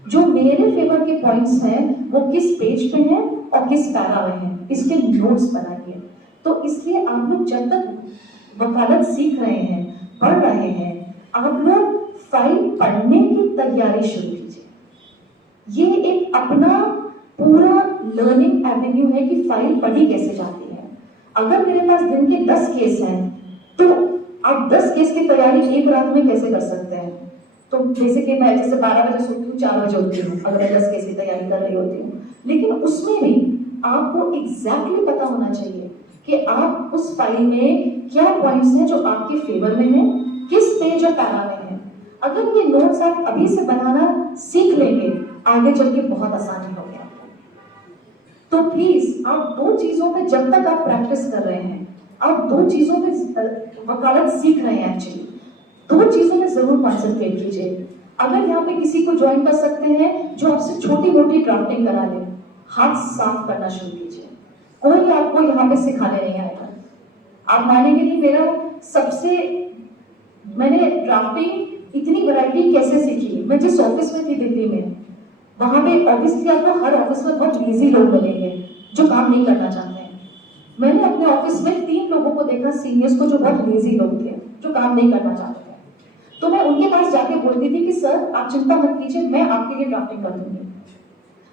जो मेरे फेवर के पॉइंट्स हैं वो किस पेज पे हैं और किस पैरा में हैं, इसके नोट्स बनाइए। तो इसलिए आप लोग जब तक वकालत सीख रहे हैं, पढ़ रहे हैं, आप लोग फाइल पढ़ने की तैयारी शुरू कीजिए। ये एक अपना पूरा लर्निंग एवेन्यू है कि फाइल पढ़ी कैसे जाती है। अगर मेरे पास दिन के 10 केस हैं, तो आप 10 केस की तैयारी एक रात में कैसे कर सकते हैं? तो बेसिकली मैं जैसे 12 बजे सोती हूँ, 4 बजे उठती हूँ अगर मैं 10 केस की तैयारी कर रही होती हूँ। लेकिन उसमें भी आपको एग्जैक्टली पता होना चाहिए कि आप उस फाइल में क्या पॉइंट्स हैं जो आपके फेवर में हैं, किस पेज और पैरा में है। अगर ये नोट्स आप अभी से बनाना सीख लेंगे, आगे चल के बहुत आसानी होगी आपको। तो प्लीज आप दो चीजों पे जब तक आप प्रैक्टिस कर रहे हैं, आप दो चीजों पे वकालत सीख रहे हैं, एक्चुअली दो चीजों में जरूर कॉन्सेंट्रेट कीजिए। अगर यहाँ पे किसी को ज्वाइन कर सकते हैं जो आपसे छोटी मोटी ड्राफ्टिंग करा ले, हाथ साफ करना शुरू कीजिए। कोई आपको यहाँ पे सिखाने नहीं आएगा। आप मानेंगे नहीं, मैंने ड्राफ्टिंग इतनी वैरायटी कैसे सीखी। मैं जिस ऑफिस में थी दिल्ली में, वहां पे ऑब्वियसली आपको हर ऑफिस में बहुत लेजी लोग मिलेंगे जो काम नहीं करना चाहते हैं। मैंने अपने ऑफिस में 3 लोगों को देखा, सीनियर्स को, जो बहुत लेजी लोग थे, जो काम नहीं करना चाहते थे। तो मैं उनके पास जाके बोलती थी कि सर आप चिंता मत कीजिए, मैं आपके लिए ड्राफ्टिंग कर दूंगी।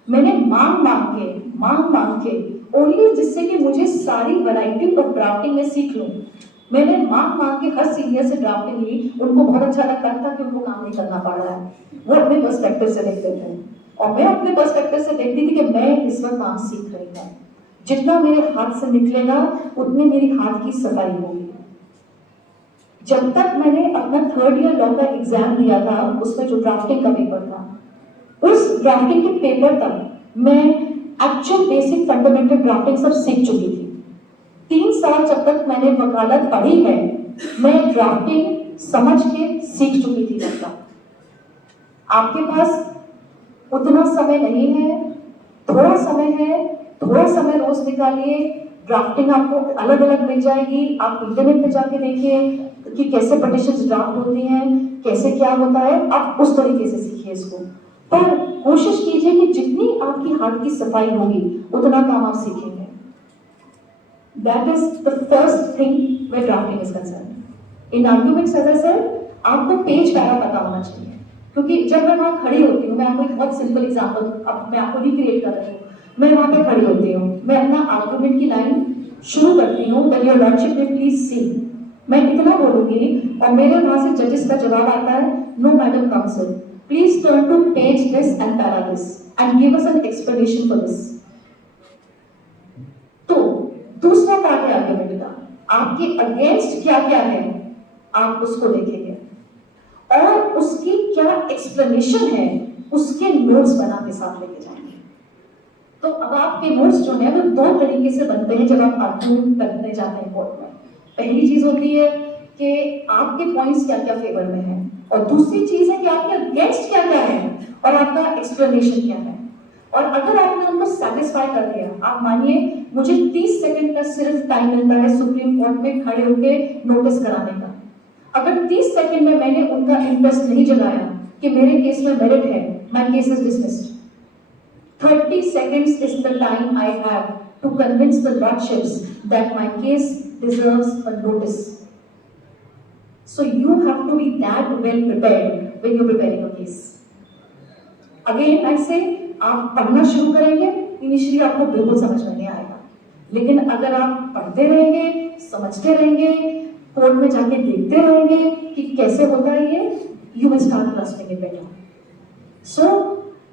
मैंने मांग के ओनली जिससे कि मुझे सारी वैरायटी ऑफ ड्राफ्टिंग में सीख लूं, मैंने मांग के हर सीनियर से ड्राफ्टिंग ली। उनको बहुत अच्छा लगता था कि उनको काम नहीं करना पड़ रहा है, वो अपने पर्सपेक्टिव से देखते थे और मैं अपने पर्सपेक्टिव से देखती थी कि मैं इस वक्त काम सीख रही हूँ। जितना मेरे हाथ से निकलेगा उतनी मेरी हाथ की सफाई होगी। जब तक मैंने अपना 3rd ईयर लॉ का एग्जाम दिया था, उसमें जो ड्राफ्टिंग का पेपर था, उस ड्राफ्टिंग के पेपर तक मैं एक्चुअल बेसिक फंडामेंटल ड्राफ्टिंग सब सीख चुकी थी। 3 साल जब तक मैंने वकालत पढ़ी है, मैं ड्राफ्टिंग समझ के सीख चुकी थी। तब तक आपके पास उतना समय नहीं है, थोड़ा समय रोज निकालिए। ड्राफ्टिंग आपको अलग अलग मिल जाएगी। आप इंटरनेट पे जाके देखिए कि कैसे पिटिशंस ड्राफ्ट होती हैं, कैसे क्या होता है, आप उस तरीके से सीखिए इसको। पर कोशिश कीजिए कि जितनी आपकी हाथ की सफाई होगी उतना काम आप सीखेंगे। That is the first thing where drafting is concerned. In arguments, as I said, आपको पेज पैरा पता होना चाहिए, क्योंकि जब मैं वहां खड़ी होती हूँ, मैं आपको एक बहुत सिंपल एग्जांपल अब मैं आपको रिक्रिएट कर रही हूँ। मैं वहां पे खड़ी होती हूँ, मैं अपना आर्गुमेंट की लाइन शुरू करती हूँ, that your lordship may please see। मैं इतना बोलूंगी और मेरे वहां से जजेस का जवाब आता है, no madam counsel, please turn to page this and para this and give us an explanation for this। तो दूसरा पार्ट है आर्गुमेंट का, आपके अगेंस्ट क्या क्या है आप उसको देखेंगे और उसकी क्या एक्सप्लेनेशन है, उसके नोट्स बना के साथ लेके जाएंगे। तो अब आपके नोट्स जो है वो 2 तरीके से बनते हैं जब आप आर्गुमेंट करने जाते हैं कोर्ट में। पहली चीज होती है कि आपके पॉइंट्स क्या क्या फेवर में है, और दूसरी चीज है कि आपके अगेंस्ट क्या क्या है और आपका एक्सप्लेनेशन क्या है। और अगर आपने उनको सेटिस्फाई कर दिया, आप मानिए मुझे 30 सेकंड का सिर्फ टाइम मिलता है सुप्रीम कोर्ट में खड़े होकर नोटिस कराने का। अगर 30 सेकंड में मैंने उनका इंटरेस्ट नहीं जगाया कि मेरे केस में मेरिट है, my case is dismissed. 30 seconds is the time I have to convince the lordships that my case deserves a notice. So you have to be that well prepared when you're preparing a case. Again I say, आप पढ़ना शुरू करेंगे, इनिशियली आपको बिल्कुल समझ में नहीं आएगा, लेकिन अगर आप पढ़ते रहेंगे, समझते रहेंगे, कोर्ट में जाके देखते रहेंगे कि कैसे होता है ये, you will start trusting it better. So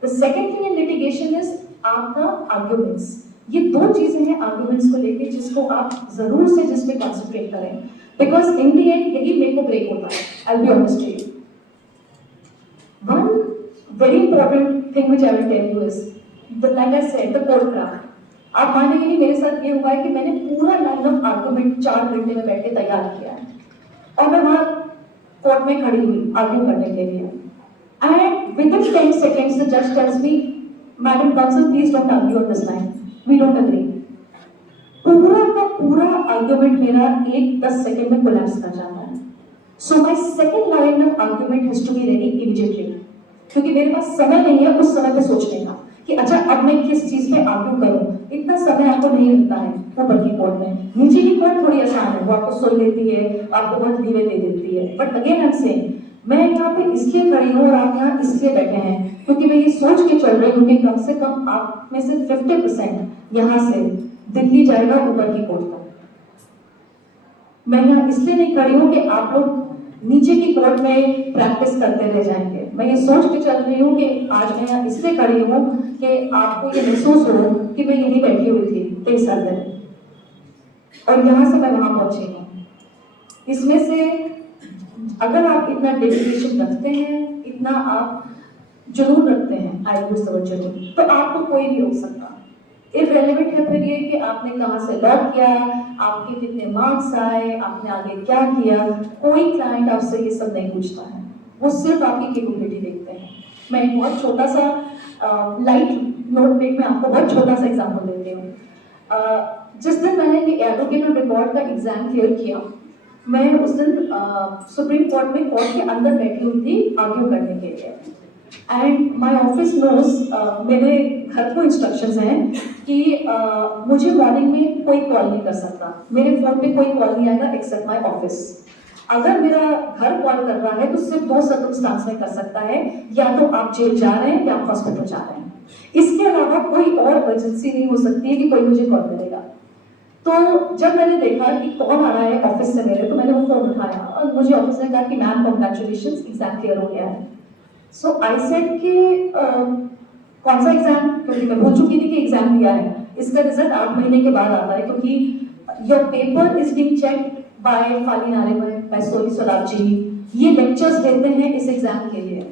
the second thing in litigation is आपका arguments। ये 2 चीजें हैं arguments को लेके जिसको आप जरूर से जिस पे concentrate करें, because in the end यही make or break होता है। I'll be honest to you. One very important thing which I will tell you is, like I said, the court craft। आप मानेंगे नहीं, मेरे साथ ये हुआ है कि मैंने पूरा लाइन ऑफ आर्गुमेंट 4 घंटे में बैठ के तैयार किया है और मैं वहां कोर्ट में खड़ी हुई आर्ग्यू करने के लिए, and within 10 seconds the judge tells me, madam counsel, please don't argue on this line, we don't agree। पूरा का पूरा आर्गुमेंट मेरा 1-10 सेकंड में कोलैप्स कर जाता है। So my second line of argument has to be ready immediately, क्योंकि मेरे पास समय नहीं है उस समय पे सोचने का कि अच्छा अब मैं किस चीज पे आर्ग्यू करूं। इतना समय आपको नहीं मिलता है ऊपर की कोर्ट में। नीचे की कोर्ट थोड़ी आसान है, वो आपको सुन लेती है, आपको बहुत धीरे दे देती है। But again I am saying, मैं यहाँ पे इसलिए खड़ी हूँ और आप यहाँ इसलिए बैठे हैं क्योंकि मैं ये सोच के चल रही हूँ कि कम से कम आप में से 50% यहाँ से दिल्ली जाएगा ऊपर की कोर्ट तक। मैं यहाँ इसलिए नहीं खड़ी हूँ कि आप लोग नीचे की कोर्ट में प्रैक्टिस करते रह जाएंगे। मैं ये सोच के चल रही हूँ कि आज मैं यहाँ इसलिए खड़ी हूँ कि आपको ये महसूस हो कि मैं यहीं बैठी हुई थी 23 साल पहले और यहाँ से मैं वहां पहुंची हूँ। इसमें से अगर आप इतना डेडिकेशन रखते हैं, इतना आप जुनून रखते हैं, आई यूज द वर्ड जुनून, तो आपको कोई नहीं रोक सकता। इररेलेवेंट है फिर ये कि आपने कहाँ से लॉ किया, आपके कितने मार्क्स आए, आपने आगे क्या किया। कोई क्लाइंट आपसे ये सब नहीं पूछता है, वो सिर्फ आपकी कैपेबिलिटी देखते हैं। मैं एक बहुत छोटा सा लाइट नोटबुक में आपको बहुत छोटा सा एग्जांपल देती हूँ। जिस दिन मैंने एडवोकेट ऑफ रिकॉर्ड का एग्जाम क्लियर किया, मैं उस दिन सुप्रीम कोर्ट में कोर्ट के अंदर बैठी हुई थी आर्ग्यू करने के लिए। एंड माई ऑफिस नोज, मेरे घर को इंस्ट्रक्शंस हैं कि मुझे मॉर्निंग में कोई कॉल नहीं कर सकता, मेरे फोन पे कोई कॉल नहीं आएगा एक्सेप्ट माई ऑफिस। अगर मेरा घर कॉल कर रहा है तो सिर्फ 2 सर्कमस्टांस में कर सकता है, या तो आप जेल जा रहे हैं या आप हॉस्पिटल जा रहे हैं। इसके अलावा कोई और इमरजेंसी नहीं हो सकती है कि कोई मुझे कॉल करेगा। तो जब मैंने देखा कि कॉल आ रहा है ऑफिस से मेरे, तो मैंने वो फोन उठाया और मुझे ऑफिस ने कहा कि मैम कॉन्ग्रेचुलेशंस, एग्जाम क्लियर हो गया है। सो आई सेड कि कौन सा एग्जाम, क्योंकि मैं भूल चुकी थी कि एग्जाम दिया है। इसका रिजल्ट 8 महीने के बाद आता है, क्योंकि your paper is being checked by Fali Nariman, by Soli Sorabjee. ये लेक्चर्स देते हैं इस एग्जाम के लिए,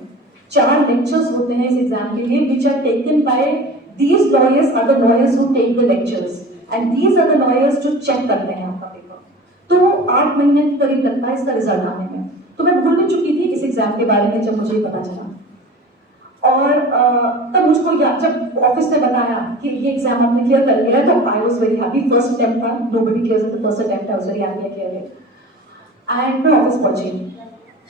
4 लेक्चर्स होते हैं इस एग्जाम के लिए, which are taken by these lawyers, are the lawyers who take the lectures and these are the lawyers जो चेक करते हैं आपका पेपर। तो 8 महीने के करीब लगता है इसका रिजल्ट आने में। तो मैं भूल भी चुकी थी इस एग्जाम के बारे में जब मुझे पता चला। और तब मुझको याद, जब ऑफिस ने बताया कि ये एग्जाम आपने क्लियर कर लिया है, तो I was very happy. First attempt था, nobody clears the first attempt, I was very happy clear it. And मैं ऑफिस पहुंची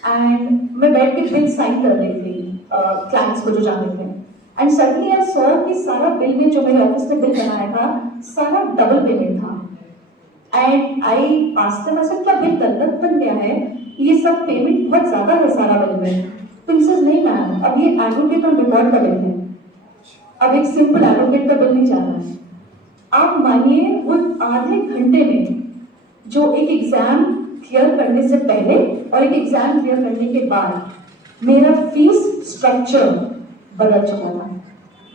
एंड मैं बैठ के बिल साइन कर रही थी क्लाइंट्स को जो जाने थे। एंड सडनली आई सॉ कि सारा बिल में जो मेरे ऑफिस ने बिल बनाया था, सारा डबल पेमेंट था। And I asked them, I said क्या बिल गलत बन गया है, ये सब पेमेंट बहुत ज्यादा है सारा बिल में। तो he says, नहीं मैम, अब ये एडवोकेट और रिकॉर्ड का बिल है, अब एक सिंपल एडवोकेट का बिल नहीं जा रहा है। आप मानिए वो आधे घंटे में जो एक एग्जाम क्लियर करने से पहले और एक एग्जाम क्लियर करने के बाद मेरा फीस स्ट्रक्चर बदल चुका था,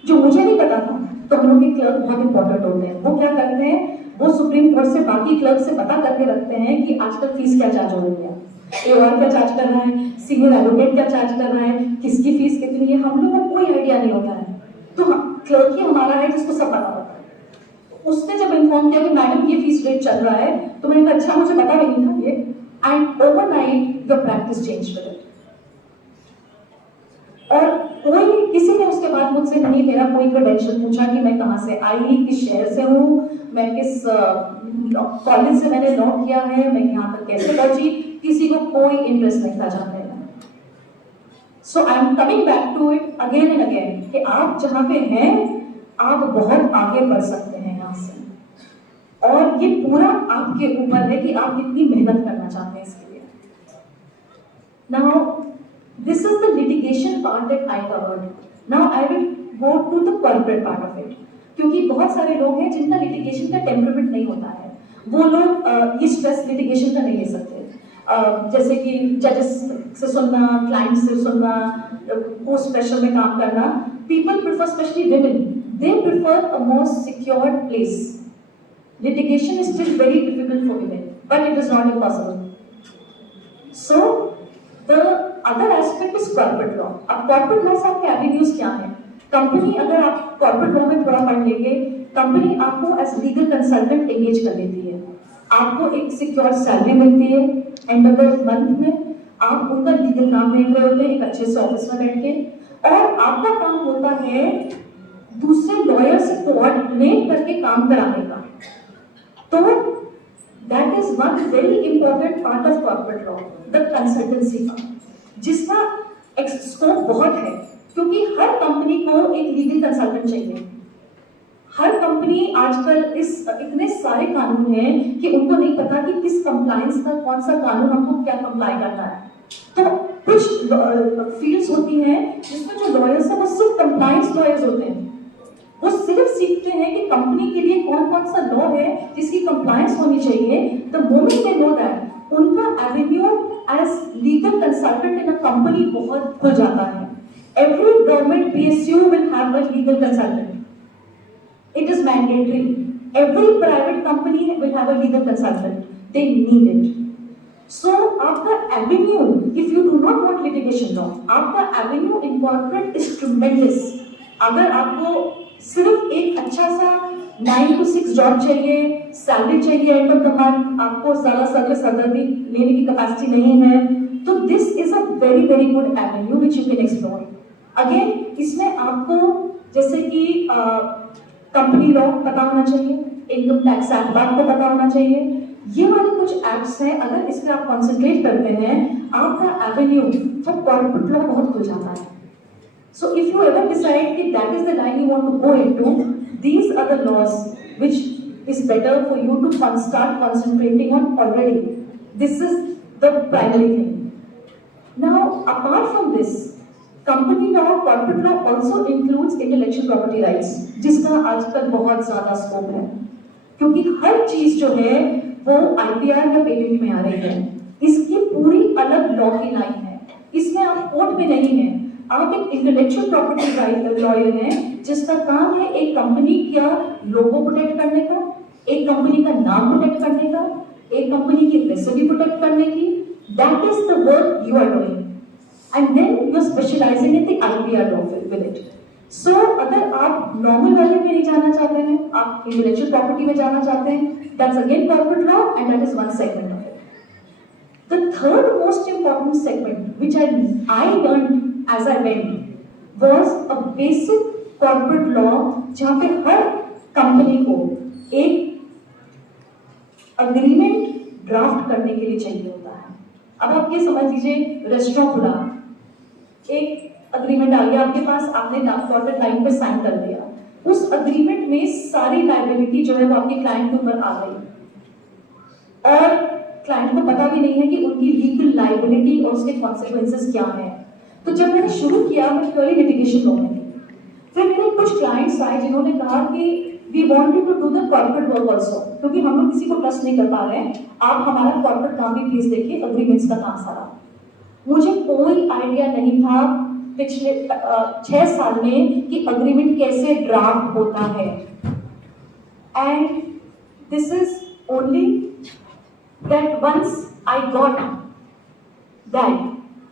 जो मुझे नहीं पता था। तो हम लोग के क्लर्क बहुत इंपॉर्टेंट होते हैं, वो क्या करते हैं, वो सुप्रीम कोर्ट से बाकी क्लर्क से पता करके रखते हैं कि आजकल फीस क्या चार्ज हो रही है, एआर क्या चार्ज कर रहा है, सीनियर एडवोकेट क्या चार्ज कर रहा है, किसकी फीस कितनी है, हम लोगों को कोई आइडिया नहीं होता है। तो क्लर्क ही हमारा है जिसको सब पता होता है। उसने जब इन्फॉर्म किया कि मैडम ये फीस रेट चल रहा है, तो मैंने कहा अच्छा, मुझे पता भी नहीं था ये। And overnight your practice change with it. और कोई किसी ने उसके बाद मुझसे नहीं मेरा कोई क्रेडेंशियल पूछा कि मैं कहाँ से आई, किस शहर से हूँ, मैं किस कॉलेज से मैंने लॉ किया है, मैं यहाँ तक कैसे पहुंची, किसी को कोई इंटरेस्ट नहीं था जानने में। So I am coming back to it again and again कि आप जहाँ पे हैं आप बहुत आगे बढ़ सकते हैं यहाँ से, और ये पूरा आपके ऊपर है कि आप कितनी मेहनत करना चाहते हैं इसके लिए। Now this is the litigation part that I covered. Now I will go to the corporate part of it. क्योंकि बहुत सारे लोग हैं जिनका litigation का temperament नहीं होता है, वो लोग ये stress litigation का नहीं ले सकते। जैसे कि judges से सुनना, clients से सुनना, post pressure में काम करना। People prefer, especially women, they prefer a more secured place. Litigation is still very difficult for women, but it is not impossible. So the other aspect is corporate law. अब corporate law से आपके avenues क्या हैं? कंपनी, अगर आप corporate law में थोड़ा पढ़ लेंगे, कंपनी आपको as legal consultant engage कर लेती है, आपको एक secure salary मिलती है, end of the month में आप उनका legal काम देख रहे होते हैं एक अच्छे से ऑफिस में बैठ के, और आपका काम होता है दूसरे लॉयर से कोऑर्डिनेट करके काम कराने का। तो that is one very important part of corporate law, the consultancy का, जिसका स्कोप बहुत है, क्योंकि हर कंपनी को एक लीगल कंसल्टेंट चाहिए। हर कंपनी आजकल इतने सारे कानून हैं कि उनको नहीं पता कि किस कंप्लायंस का कौन सा कानून हमको क्या कंप्लाई करना है। तो कुछ फील्ड्स होती हैं जिसमें जो लॉयर्स हैं वो सिर्फ कंप्लायंस लॉयर्स होते हैं, वो सिर्फ सीखते हैं कि कंपनी के लिए कौन कौन सा लॉ है जिसकी कंप्लायंस होनी चाहिए। The moment they know that, उनका avenue as legal consultant in a company बहुत खुल जाता है। Every government PSU will have a legal consultant, it is mandatory. Every private company will have a legal consultant, they need it. So आपका avenue, if you do not want litigation law, आपका avenue in corporate is tremendous. अगर आपको सिर्फ एक अच्छा सा 9 to 6 जॉब चाहिए, सैलरी चाहिए एंड ऑफ द मंथ, आपको ज्यादा सरदर्दी लेने की कैपेसिटी नहीं है, तो this is a very very good Avenue which you can explore. Again इसमें आपको जैसे कि कंपनी लॉ पता होना चाहिए, इनकम टैक्स एक्ट आपको पता होना चाहिए। ये वाले कुछ एक्ट्स हैं, अगर इस पर आप कॉन्सेंट्रेट करते हैं, आपका एवेन्यू फॉर कॉर्पोरेट लॉ बहुत खुल जाता है। So if you ever decide that that is the line you want to go into, these are the laws which is better for you to start concentrating on already. This is the primary thing. Now, apart from this, company law, corporate law also includes intellectual property rights, जिसका आजकल बहुत ज़्यादा स्कोप है, क्योंकि हर चीज जो है वो IPR या पेटेंट में आ रही है। इसकी पूरी अलग लॉ की लाइन है, इसमें आप कोर्ट में नहीं है, आप एक इंटेलेक्चुअल प्रॉपर्टी राइट लॉयर हैं जिसका काम है एक कंपनी का लोगो प्रोटेक्ट करने का, एक कंपनी का नाम प्रोटेक्ट करने का, एक कंपनी की रेसिपी प्रोटेक्ट करने की। That is the work you are doing and then you are specialising in the IPR law with it. So अगर आप नॉर्मल वाले में नहीं जाना चाहते हैं, आप इंटेलेक्चुअल प्रॉपर्टी में जाना चाहते हैं, that's again corporate law and that is one segment of it. The third most important segment which I learned as I went was a basic corporate law जहाँ पे हर कंपनी को एक अग्रीमेंट ड्राफ्ट करने के लिए चाहिए होता है। अब आप ये समझ लीजिए, रेस्टोरेंट खुला, एक अग्रीमेंट आ गया आपके पास, आपने कॉर्पोरेट लाइन पे साइन कर दिया, उस अग्रीमेंट में सारी लायबिलिटी जो है वो आपके क्लाइंट के ऊपर आ गई और क्लाइंट को पता भी नहीं है कि उनकी लीगल लायबिलिटी और उसके कॉन्सिक्वेंसेस क्या है। तो जब मैंने शुरू किया, मैं प्योरली लिटिगेशन लॉ में थी। फिर मेरे कुछ क्लाइंट्स आए जिन्होंने कहा कि we wanted to do the corporate work also, क्योंकि हम लोग किसी को ट्रस्ट नहीं कर पा रहे हैं, आप हमारा कॉर्पोरेट काम भी प्लीज देखिए, अग्रीमेंट्स का काम सारा। मुझे कोई आइडिया नहीं था पिछले 6 साल में कि अग्रीमेंट कैसे ड्राफ्ट होता है, and this is only that once I got that,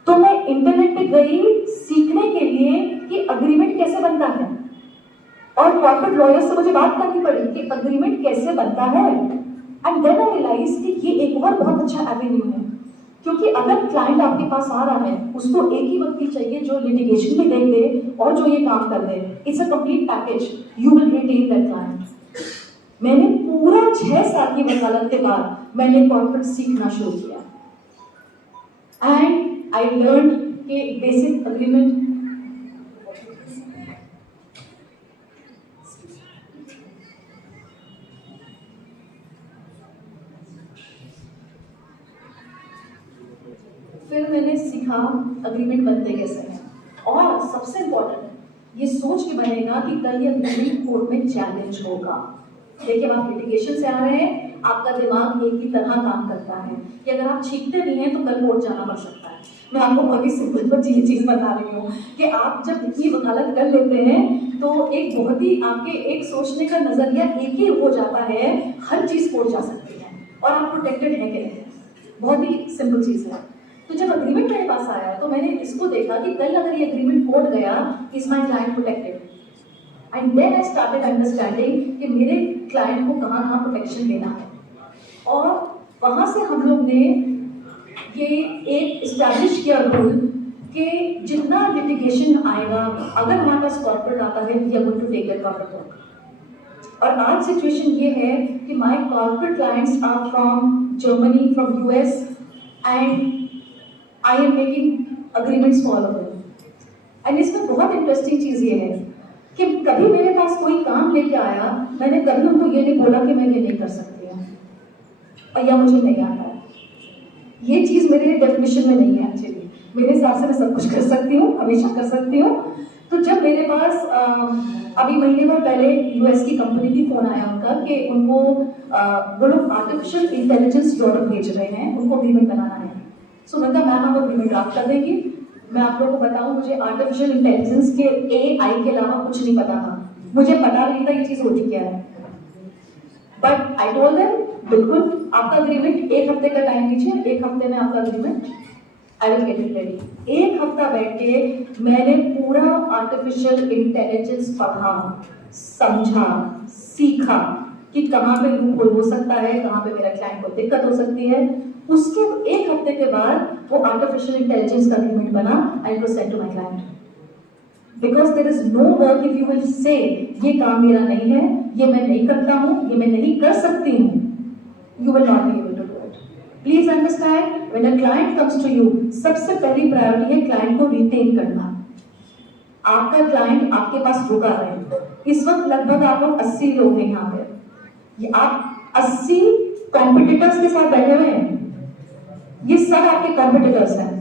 तो मैं इंटरनेट पे गई सीखने के लिए कि अग्रीमेंट कैसे बनता है, और कॉर्पोरेट लॉयर से मुझे बात करनी पड़ी कि अग्रीमेंट कैसे बनता है। एंड देन आई रियलाइज कि ये एक और बहुत अच्छा एवेन्यू है, क्योंकि अगर क्लाइंट आपके पास आ रहा है, उसको एक ही वकील चाहिए जो लिटिगेशन में देख दे और जो ये काम कर दे, it's a complete package, you will retain that client. मैंने पूरा 6 साल की वकालत के बाद मैंने कॉर्पोरेट सीखना शुरू किया, एंड I learned कि basic agreement फिर मैंने सीखा अग्रीमेंट बनते कैसे हैं, और सबसे इम्पोर्टेंट ये सोच के बनेगा कि कल ये अग्रीमेंट कोर्ट में चैलेंज होगा। देखिए, आप लिटिगेशन से आ रहे हैं, आपका दिमाग एक ही तरह काम करता है कि अगर आप छींकते नहीं हैं तो कल कोर्ट जाना पड़ सकता है। मैं आपको बहुत ही सिंपल ये चीज़ बता रही हूँ कि आप जब इतनी वकालत कर लेते हैं तो एक बहुत ही आपके एक सोचने का नजरिया एक ही हो जाता है, हर चीज़ कोर्ट जा सकती है और आप प्रोटेक्टेड है कि नहीं। बहुत ही सिंपल चीज़ है। तो जब अग्रीमेंट मेरे पास आया तो मैंने इसको देखा कि कल अगर ये अग्रीमेंट कोर्ट गया, is my client protected, and then I started understanding कि मेरे क्लाइंट को कहाँ कहाँ प्रोटेक्शन देना है, और वहाँ से हम लोग ने ये एक इस्टेब्लिश किया रूल कि जितना लिटिगेशन आएगा, अगर हमारे पास कॉर्पोरेट आता है, we are going to take that corporate work. और आज सिचुएशन ये है कि my corporate clients are from Germany, from US, and I am making agreements for all of them. And इसमें बहुत इंटरेस्टिंग चीज़ ये है कि कभी मेरे पास कोई काम लेके आया, मैंने कभी उनको ये नहीं बोला कि मैं ये नहीं कर सकती हूँ और या मुझे नहीं आता है। ये चीज़ मेरे डेफिनेशन में नहीं है एक्चुअली। मेरे हिसाब से मैं सब कुछ कर सकती हूँ, हमेशा कर सकती हूँ। तो जब मेरे पास अभी महीने भर पहले US की कंपनी की फ़ोन आया उनका कि उनको वो लोग आर्टिफिशियल इंटेलिजेंस प्रोडक्ट बेच रहे हैं, उनको अग्रीमेंट बनाना है। सो मैं कहा मैम आप अग्रीमेंट ड्राफ्ट कर देंगी। मैं आप लोगों को बताऊँ, मुझे आर्टिफिशियल इंटेलिजेंस के AI के अलावा कुछ नहीं पता था, मुझे पता नहीं था ये चीज़ होती क्या है। बट आई टोल्ड देम बिल्कुल आपका अग्रीमेंट 1 हफ्ते का टाइम दीजिए, 1 हफ्ते में आपका agreement I will get it ready. 1 हफ्ता बैठ के मैंने पूरा आर्टिफिशियल इंटेलिजेंस पढ़ा, समझा, सीखा कि कहाँ पे लूपहोल हो सकता है, कहाँ पे मेरा क्लाइंट को दिक्कत हो सकती है। उसके 1 हफ्ते के बाद वो आर्टिफिशियल इंटेलिजेंस का अग्रीमेंट बना and was send to my client. Because there is no work if you will say ये काम मेरा नहीं है, ये मैं नहीं करता हूँ, ये मैं नहीं कर सकती हूँ, you will not be able to do it. Please understand, when a client comes to you, सबसे पहली प्रायोरिटी है क्लाइंट को रिटेन करना। आपका क्लाइंट आपके पास रुका है। इस वक्त लगभग आप लोग 80 लोग हैं यहाँ पे। ये आप 80 कॉम्पिटिटर्स के साथ बैठे हुए हैं। ये सब आपके कॉम्पिटिटर्स हैं।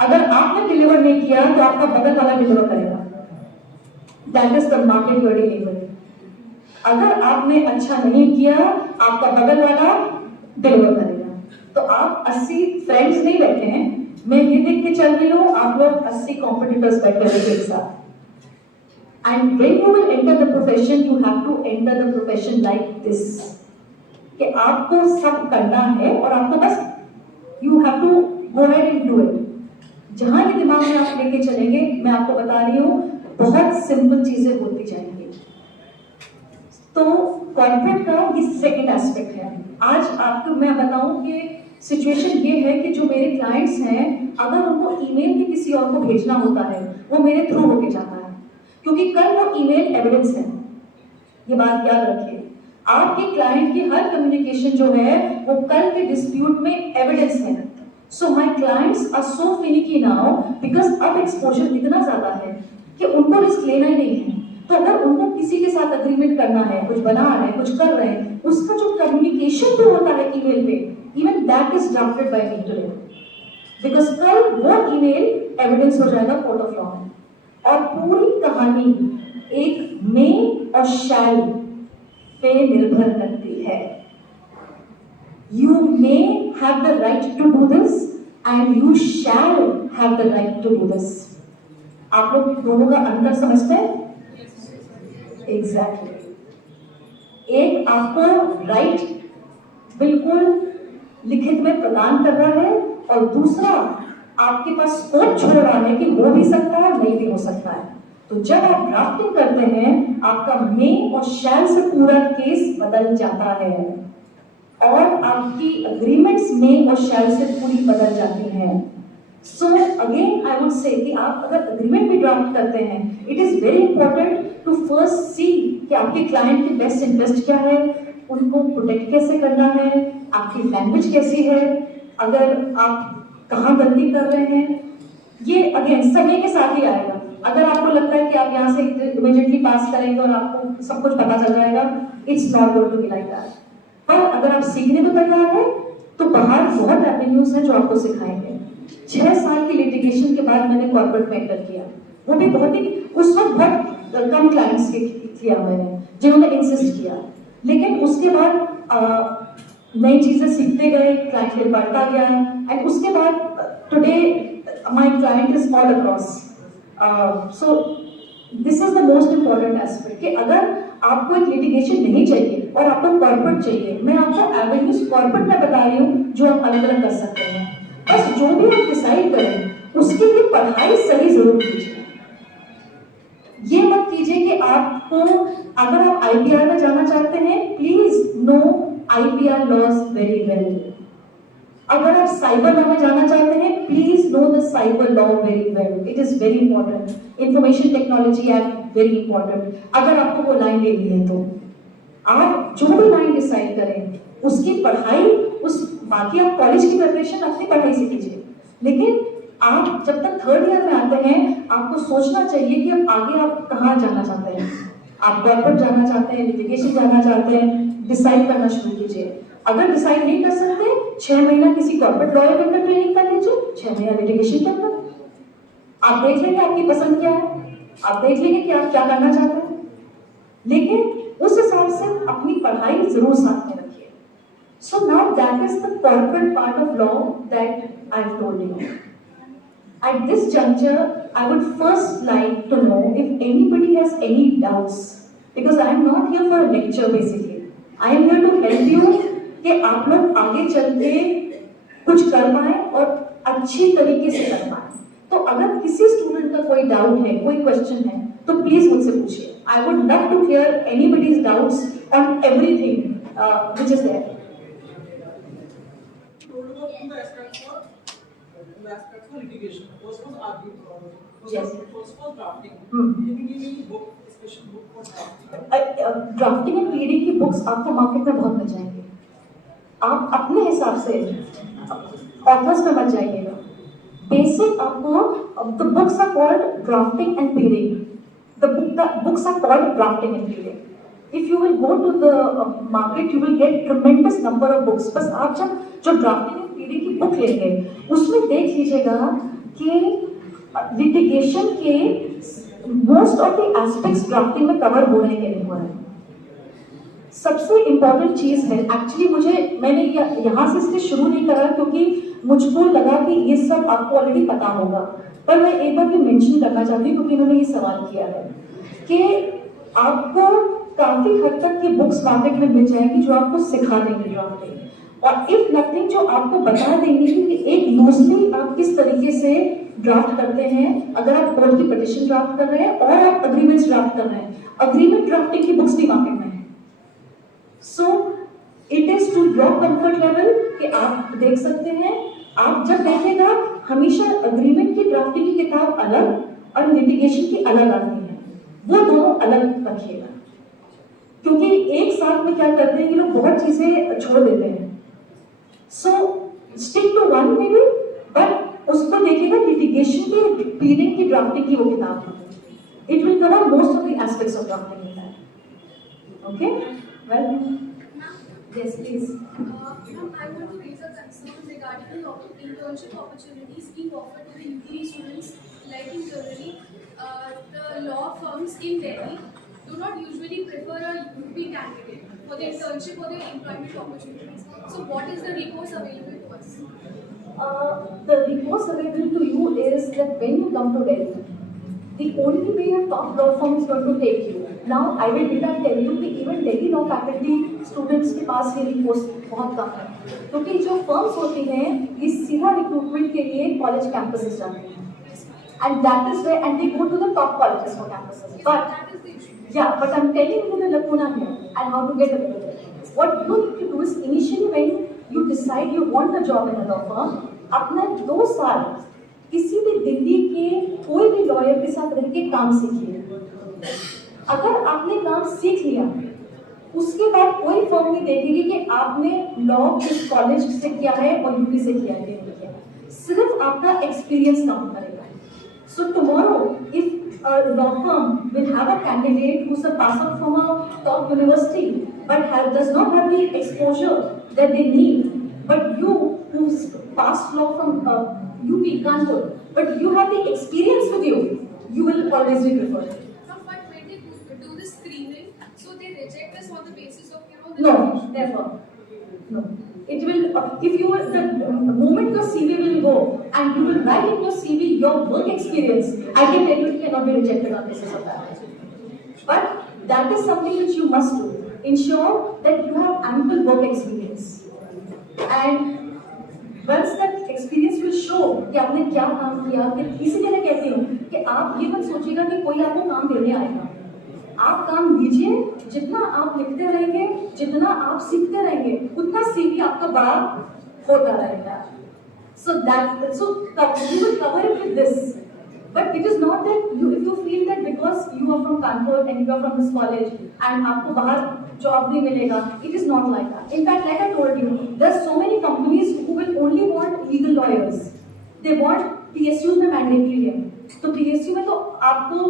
अगर आपने डिलीवर नहीं किया तो आपका बगल वाला डिलीवर करेगा। That is the market you are dealing with. अगर आपने अच्छा नहीं किया, आपका बगल वाला डिलीवर करेगा। तो आप 80 फ्रेंड्स नहीं बैठे हैं। मैं ये देख के चल रही हूँ, आप लोग 80 कॉम्पिटिटर्स बैठे हुए एक साथ। And when you will enter the profession, you have to enter the profession like this, कि आपको सब करना है और आपको बस you have to go ahead and do it. जहां भी दिमाग में आप लेके चलेंगे, मैं आपको बता रही हूँ, बहुत सिंपल चीजें होती जाएंगी। तो कॉर्पोरेट का ये सेकंड एस्पेक्ट है। आज आपको मैं बताऊं कि सिचुएशन ये है कि जो मेरे क्लाइंट्स हैं, अगर उनको ईमेल भी किसी और को भेजना होता है, वो मेरे थ्रू होके जाता है, क्योंकि कल वो ईमेल एविडेंस है। ये बात याद रखिए, आपके क्लाइंट की हर कम्युनिकेशन जो है वो कल के डिस्प्यूट में एविडेंस है। So my clients are so finicky now, because अब एक्सपोजर इतना ज्यादा है कि उनको रिस्क लेना ही नहीं है। तो अगर उनको किसी के साथ एग्रीमेंट करना है, कुछ बना रहे हैं, कुछ कर रहे हैं, उसका जो कम्युनिकेशन भी होता है ईमेल पे, even that is drafted bye me today, because कल वो ईमेल एविडेंस हो जाएगा कोर्ट ऑफ लॉ में। और पूरी कहानी एक मे और शैल पे निर्भर करती है। You may have the right to do this and you shall have the right to do this. आप लोग दोनों का अंतर समझते हैं? एग्जैक्टली। एक आपको राइट बिल्कुल लिखित में प्रदान कर रहा है और दूसरा आपके पास स्कोप छोड़ रहा है कि हो भी सकता है, नहीं भी हो सकता है। तो जब आप ड्राफ्टिंग करते हैं, आपका मे और शैल से पूरा केस बदल जाता है और आपकी अग्रीमेंट्स मे और शैल से पूरी बदल जाती हैं। So again I would say कि आप अगर अग्रीमेंट भी ड्राफ्ट करते हैं, it is very important to first see कि आपके क्लाइंट की बेस्ट इंटरेस्ट क्या है, उनको प्रोटेक्ट कैसे करना है, आपकी लैंग्वेज कैसी है, अगर आप कहाँ गलती कर रहे हैं। ये अगेन समय के साथ ही आएगा। अगर आपको लगता है कि आप यहाँ से इमीडिएटली पास करेंगे और आपको सब कुछ पता चल जाएगा, it's not going to be like that. पर अगर आप सीखने को तैयार हैं, तो बाहर बहुत एवेन्यूज हैं जो आपको सिखाएंगे। 6 साल की लिटिगेशन के बाद मैंने कॉर्पोरेट में एंटर किया, वो भी बहुत ही उस वक्त बहुत कम क्लाइंट्स के किया मैंने, जिन्होंने इंसिस्ट किया। लेकिन उसके बाद नई चीजें सीखते गए, क्लाइंट लेवल बढ़ता गया, एंड उसके बाद today my client is all across. So this is the most important aspect कि अगर आपको एक लिटिगेशन नहीं चाहिए और आपको कॉर्पोरेट चाहिए, मैं आपको एवेन्यूज कॉर्पोरेट में बता रही हूँ जो आप अलग अलग कर सकते हैं। बस जो भी आप डिसाइड करें, उसके लिए पढ़ाई सही जरूर कीजिए। ये मत कीजिए कि आपको, अगर आप आईपीआर में जाना चाहते हैं, please know IPR laws very well. अगर आप साइबर लॉ में जाना चाहते हैं, please know the cyber law very well, it is very important. Information technology act very important. अगर आपको वो लाइन लेनी है तो आप जो भी लाइन डिसाइड करें, उसकी पढ़ाई, उस बाकी आप कॉलेज की प्रिपरेशन अपनी पढ़ाई से कीजिए। लेकिन आप जब तक 3rd ईयर में आते हैं, आपको सोचना चाहिए कि अब आगे आप कहाँ जाना चाहते हैं। आप कॉर्पोरेट जाना चाहते हैं, लिटिगेशन जाना चाहते हैं, डिसाइड करना शुरू कीजिए। अगर डिसाइड नहीं कर सकते, 6 महीना किसी कॉर्पोरेट लॉयर के अंदर ट्रेनिंग कर लीजिए, 6 महीना लिटिगेशन के अंदर। आप देख लेंगे आपकी पसंद क्या है, आप देख लेंगे कि आप क्या करना चाहते हैं। लेकिन उस हिसाब से अपनी पढ़ाई जरूर साथ में रखिए। So now that is the corporate part of law that I've told you. At this juncture, I would first like to know if anybody has any doubts, because I am not here for a lecture basically. I am here to help you कि आप लोग आगे चल के कुछ कर पाए और अच्छी तरीके से कर पाए। तो अगर किसी स्टूडेंट का कोई डाउट है, कोई क्वेश्चन है, तो प्लीज मुझसे पूछिए। I would love to clear anybody's doubts on everything which is there. Aspect for litigation. First was argument. Yes. First was drafting. Hmm. Can you give me book, special book for drafting? Drafting and pleading की बुक्स आपको मार्केट में बहुत मिल जाएंगी। आप अपने हिसाब से ऑथर्स में मत जाइएगा। Basic आपको the books are called drafting and peering. The books are called drafting and peering. If you will go to the market, you will get tremendous number of books. बस आप जब जो drafting and peering की book लेंगे, उसमें देख लीजिएगा कि litigation के most of the aspects drafting में cover हो रहे हैं नहीं हो रहे हैं. सबसे इम्पोर्टेंट चीज है एक्चुअली मैंने यहाँ से इसलिए शुरू नहीं करा क्योंकि मुझको लगा कि ये सब आपको ऑलरेडी पता होगा, पर मैं एक बार भी मेंशन करना चाहती हूँ क्योंकि इन्होंने ये सवाल किया है कि आपको काफी हद तक के बुक्स मार्केट में मिल जाएंगी जो आपको सिखा देंगे ड्राफ्टिंग, और इफ नथिंग जो आपको बता देंगे कि एक लूजली आप किस तरीके से ड्राफ्ट करते हैं, अगर आप कोर्ट की पिटीशन ड्राफ्ट कर रहे हैं और आप अग्रीमेंट्स ड्राफ्ट कर रहे हैं, अग्रीमेंट ड्राफ्टिंग की बुक्स भी मार्केट में है. So it is to your comfort level कि आप देख सकते हैं. आप जब देखेगा हमेशा अग्रीमेंट की ड्राफ्टिंग की किताब अलग और लिटिगेशन की अलग आती है, वो दोनों अलग रखिएगा क्योंकि एक साथ में क्या करते हैं कि लोग बहुत चीजें छोड़ देते हैं. So stick to one maybe, but उसको देखिएगा लिटिगेशन की पीरिंग की ड्राफ्टिंग की वो किताब है. It will cover most of the aspects of drafting in that. Okay, well, yes please. Ma'am, I want to raise a concern regarding the internship opportunities being offered to the UP students. Like in generally, the law firms in Delhi do not usually prefer a UP candidate for the internship or the employment opportunities. So, what is the recourse available to us? The recourse available to you is that when you come to Delhi, the only way a top law firm is going to take you. Now, I will tell you कि even Delhi law faculty students के पास ये recourse बहुत कम है, क्योंकि जो firms होती हैं ये सीधा recruitment के लिए college campuses जाते हैं, and that is where and they go to the top colleges for campuses. But yeah, but I'm telling you the lacuna here and how to get away with it. What you need to do is initially when you decide you want a job in a law firm, अपना 2 साल किसी भी दिल्ली के कोई भी लॉयर के साथ रह के काम सीखिए. अगर आपने काम सीख लिया उसके बाद कोई फर्म नहीं देखेगी कि आपने लॉ किस कॉलेज से किया है और यूपी से किया है, सिर्फ आपका एक्सपीरियंस काम करेगा. So tomorrow if a law firm will have a candidate who's a pass out from a top university but does not have the exposure that they need, but you who's passed law from UP Kanpur, but you have the experience with you, you will always be preferred. No, but when they do the screening, so they reject us on the basis of No, never. No. It will, if you will, the moment your CV will go and you will write in your CV your work experience, I can tell you it cannot be rejected on basis of that. But that is something which you must do. Ensure that you have ample work experience. And once that experience will show कि आपने क्या काम किया, इसीलिए मैं कहती हूँ कि आप ये मत सोचिएगा कि कोई आपको काम देने आएगा. आप काम लीजिए, जितना आप लिखते रहेंगे, जितना आप सीखते रहेंगे, उतना CV आपका बड़ा होता रहेगा. So you will cover it with this. But it is not that if you feel that because you are from Kanpur and you are from this college and आपको बाहर job नहीं मिलेगा, it is not like that. In fact, like I told you, there are so many companies who will only want legal lawyers. They want PSUs में mandatory है. तो PSU में तो आपको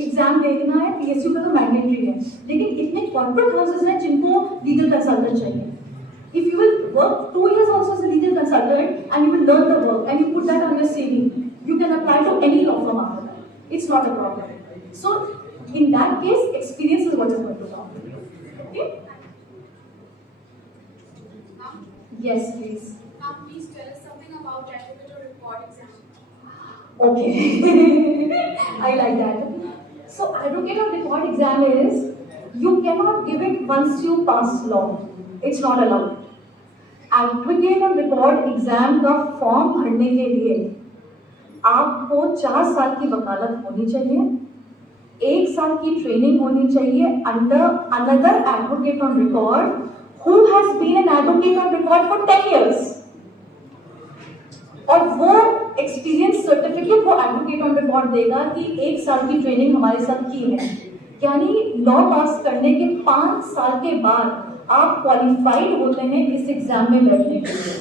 एग्जाम देना है, PSU में तो मैंडेटरी है, लेकिन इतने कॉर्पोरेट हाउसेस हैं जिनको लीगल कंसल्टेंट चाहिए. If you will work 2 years also as a legal consultant and you will learn the work and you put that on your CV, you can apply to any law firm after that. It's not a problem. So in that case, experience is what is going to count. Okay? Yes, please. Please tell us something about advocate or record exam. Okay, I like that. So advocate or record exam is, you cannot give it once you pass law. It's not allowed. Advocate और record exam का फॉर्म भरने के लिए आपको 4 साल की वकालत होनी चाहिए, 1 साल की ट्रेनिंग होनी चाहिए under another advocate on record who has been an advocate on record for 10 years. और वो एक्सपीरियंस सर्टिफिकेट वो एडवोकेट ऑन रिकॉर्ड देगा कि 1 साल की ट्रेनिंग हमारे साथ की है, यानी लॉ पास करने के 5 साल के बाद आप क्वालिफाइड होते हैं इस एग्जाम में बैठने के लिए.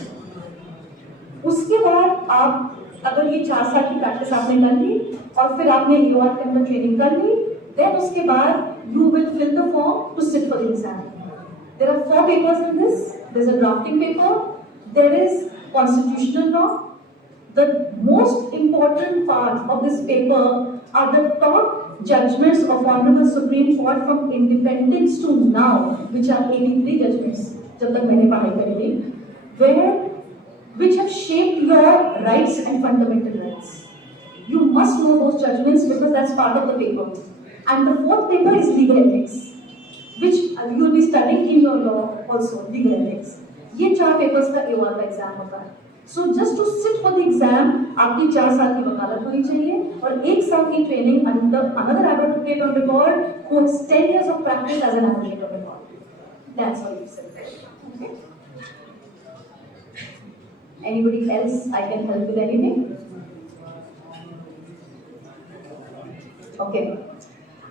उसके बाद आप अगर ये 4 साल की प्रैक्टिस आपने कर ली और फिर आपने EOR के अंदर ट्रेनिंग कर ली, देन उसके बाद you will fill the form to sit for the exam. There are 4 papers in this. There's a drafting paper. There is constitutional law. The most important part of this paper are the top judgments of Honorable Supreme Court from independence to now, which are 83 judgments, जब तक मैंने पढ़ाई करी थी, which have shaped your rights and fundamental rights. You must know those judgments because that's part of the paper. And the 4th paper is legal ethics, which you will be studying in your law also, legal ethics. ये 4 papers का EOR का एग्जाम होता है. So just to sit for the exam, आपकी 4 साल की वकालत होनी चाहिए और 1 साल की training under another advocate on record who has 10 years of practice as an advocate on record. That's how you sit. Okay. Anybody else I can help with anything? Okay.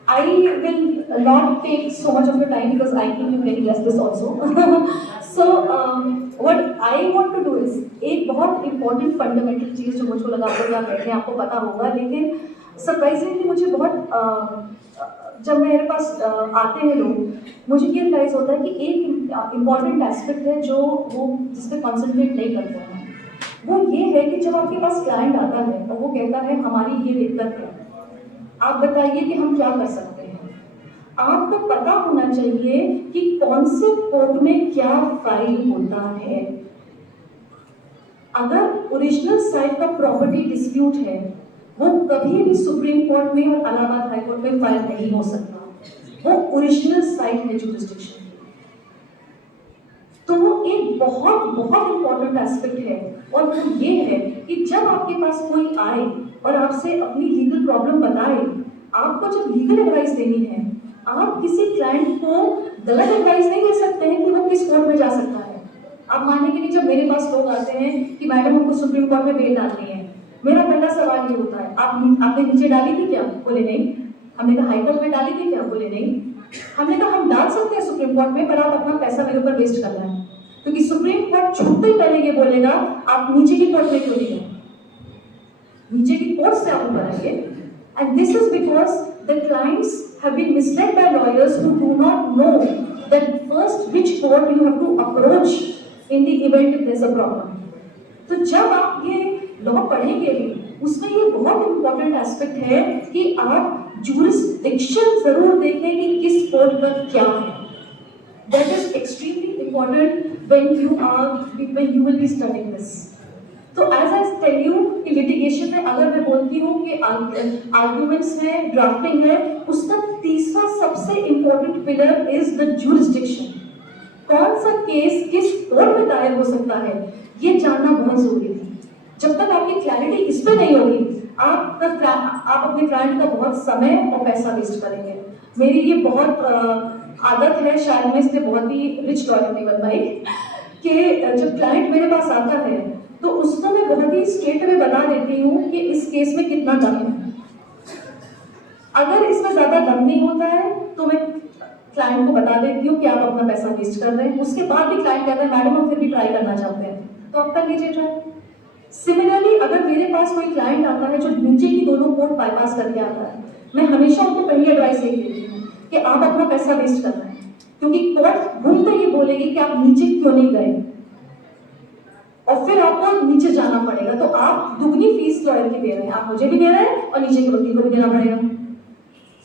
I will not take so much of your time because I think you're very restless also. So what I want to do is एक बहुत important fundamental चीज़ जो मुझको लगा होगा बैठे आपको पता होगा, लेकिन सरप्राइजिंगली मुझे बहुत जब मेरे पास आते हैं लोग मुझे ये रियलाइज होता है कि एक इम्पॉर्टेंट एस्पेक्ट है जो वो जिस पे कॉन्सेंट्रेट नहीं करते हैं. वो ये है कि जब आपके पास क्लाइंट आता है और वो कहता है हमारी ये दिक्कत है, आप बताइए कि हम क्या कर सकते हैं. आपको पता होना चाहिए कि कौन से कोर्ट में क्या फाइल होता है. अगर ओरिजिनल साइट का प्रॉपर्टी डिस्प्यूट है वो कभी भी सुप्रीम कोर्ट में और इलाहाबाद हाई कोर्ट में फाइल नहीं हो सकता. वो ओरिजिनल साइट है जुरिसडिक्शन. तो वो एक बहुत बहुत इंपॉर्टेंट एस्पेक्ट है और वो ये है कि जब आपके पास कोई आए और आपसे अपनी लीगल प्रॉब्लम बताए, आपको जब लीगल एडवाइस देनी है आप किसी क्लाइंट को गलत एडवाइस नहीं दे सकते हैं कि वो किस कोर्ट में जा सकता है. आप मानने के लिए जब मेरे पास लोग आते हैं कि मैडम हमको सुप्रीम कोर्ट में बेल डालनी है, मेरा पहला सवाल ये होता है आपने नीचे डाली थी क्या? बोले नहीं. हमने कहा हाई कोर्ट में डाली थी क्या? बोले नहीं. हमने कहा हम डाल सकते हैं सुप्रीम कोर्ट में पर आप अपना पैसा मेरे ऊपर वेस्ट कर रहे हैं, क्योंकि सुप्रीम कोर्ट छूटते ही पहले ये बोलेगा आप नीचे की कोर्ट में क्यों नहीं गए, नीचे की कोर्ट से आप ऊपर आइए. And this is because the clients have been misled by lawyers who do not know that first which court you have to approach in the event if there's a problem. तो जब आप ये लॉ पढ़ेंगे उसमें ये बहुत इंपॉर्टेंट एस्पेक्ट है कि आप जुरिसडिक्शन जरूर देखें कि किस कोर्ट का क्या है. That is extremely important when you will be studying this. तो एज आई टेल यू कि लिटिगेशन में अगर मैं बोलती हूँ कि आर्ग्यूमेंट्स है, ड्राफ्टिंग है, उसका तीसरा सबसे important pillar is the jurisdiction. कौन सा केस किस कोर्ट में दायर हो सकता है ये जानना बहुत जरूरी है. जब तक आपकी क्लैरिटी इस पे नहीं होगी आप अपने क्लाइंट का बहुत समय और पैसा वेस्ट करेंगे. मेरी ये बहुत आदत है, शायद मैं इसलिए बहुत ही रिच लॉयल्टी बन पाई कि जब क्लाइंट मेरे पास आता है तो उसको मैं बहुत ही स्ट्रेट में बता देती हूँ कि इस केस में कितना दम है. अगर इसमें ज्यादा दम नहीं होता है तो मैं क्लाइंट को बता देती हूँ कि आप अपना पैसा वेस्ट कर रहे हैं. उसके बाद भी क्लाइंट कहता है मैडम हम फिर भी ट्राई करना चाहते हैं, तो आप कर लीजिए ट्राई. सिमिलरली अगर मेरे पास कोई क्लाइंट आता है जो नीचे की दोनों कोर्ट बाईपास करके आता है, मैं हमेशा उनको पहली एडवाइस यही देती हूँ कि आप अपना पैसा वेस्ट कर रहे हैं, क्योंकि कोर्ट घूमते ही बोलेगी कि आप नीचे क्यों नहीं गए और फिर आपको नीचे जाना पड़ेगा. तो आप दुगनी फीस लॉयर की दे रहे हैं, आप मुझे भी दे रहे हैं और नीचे के वकील को भी देना पड़ेगा.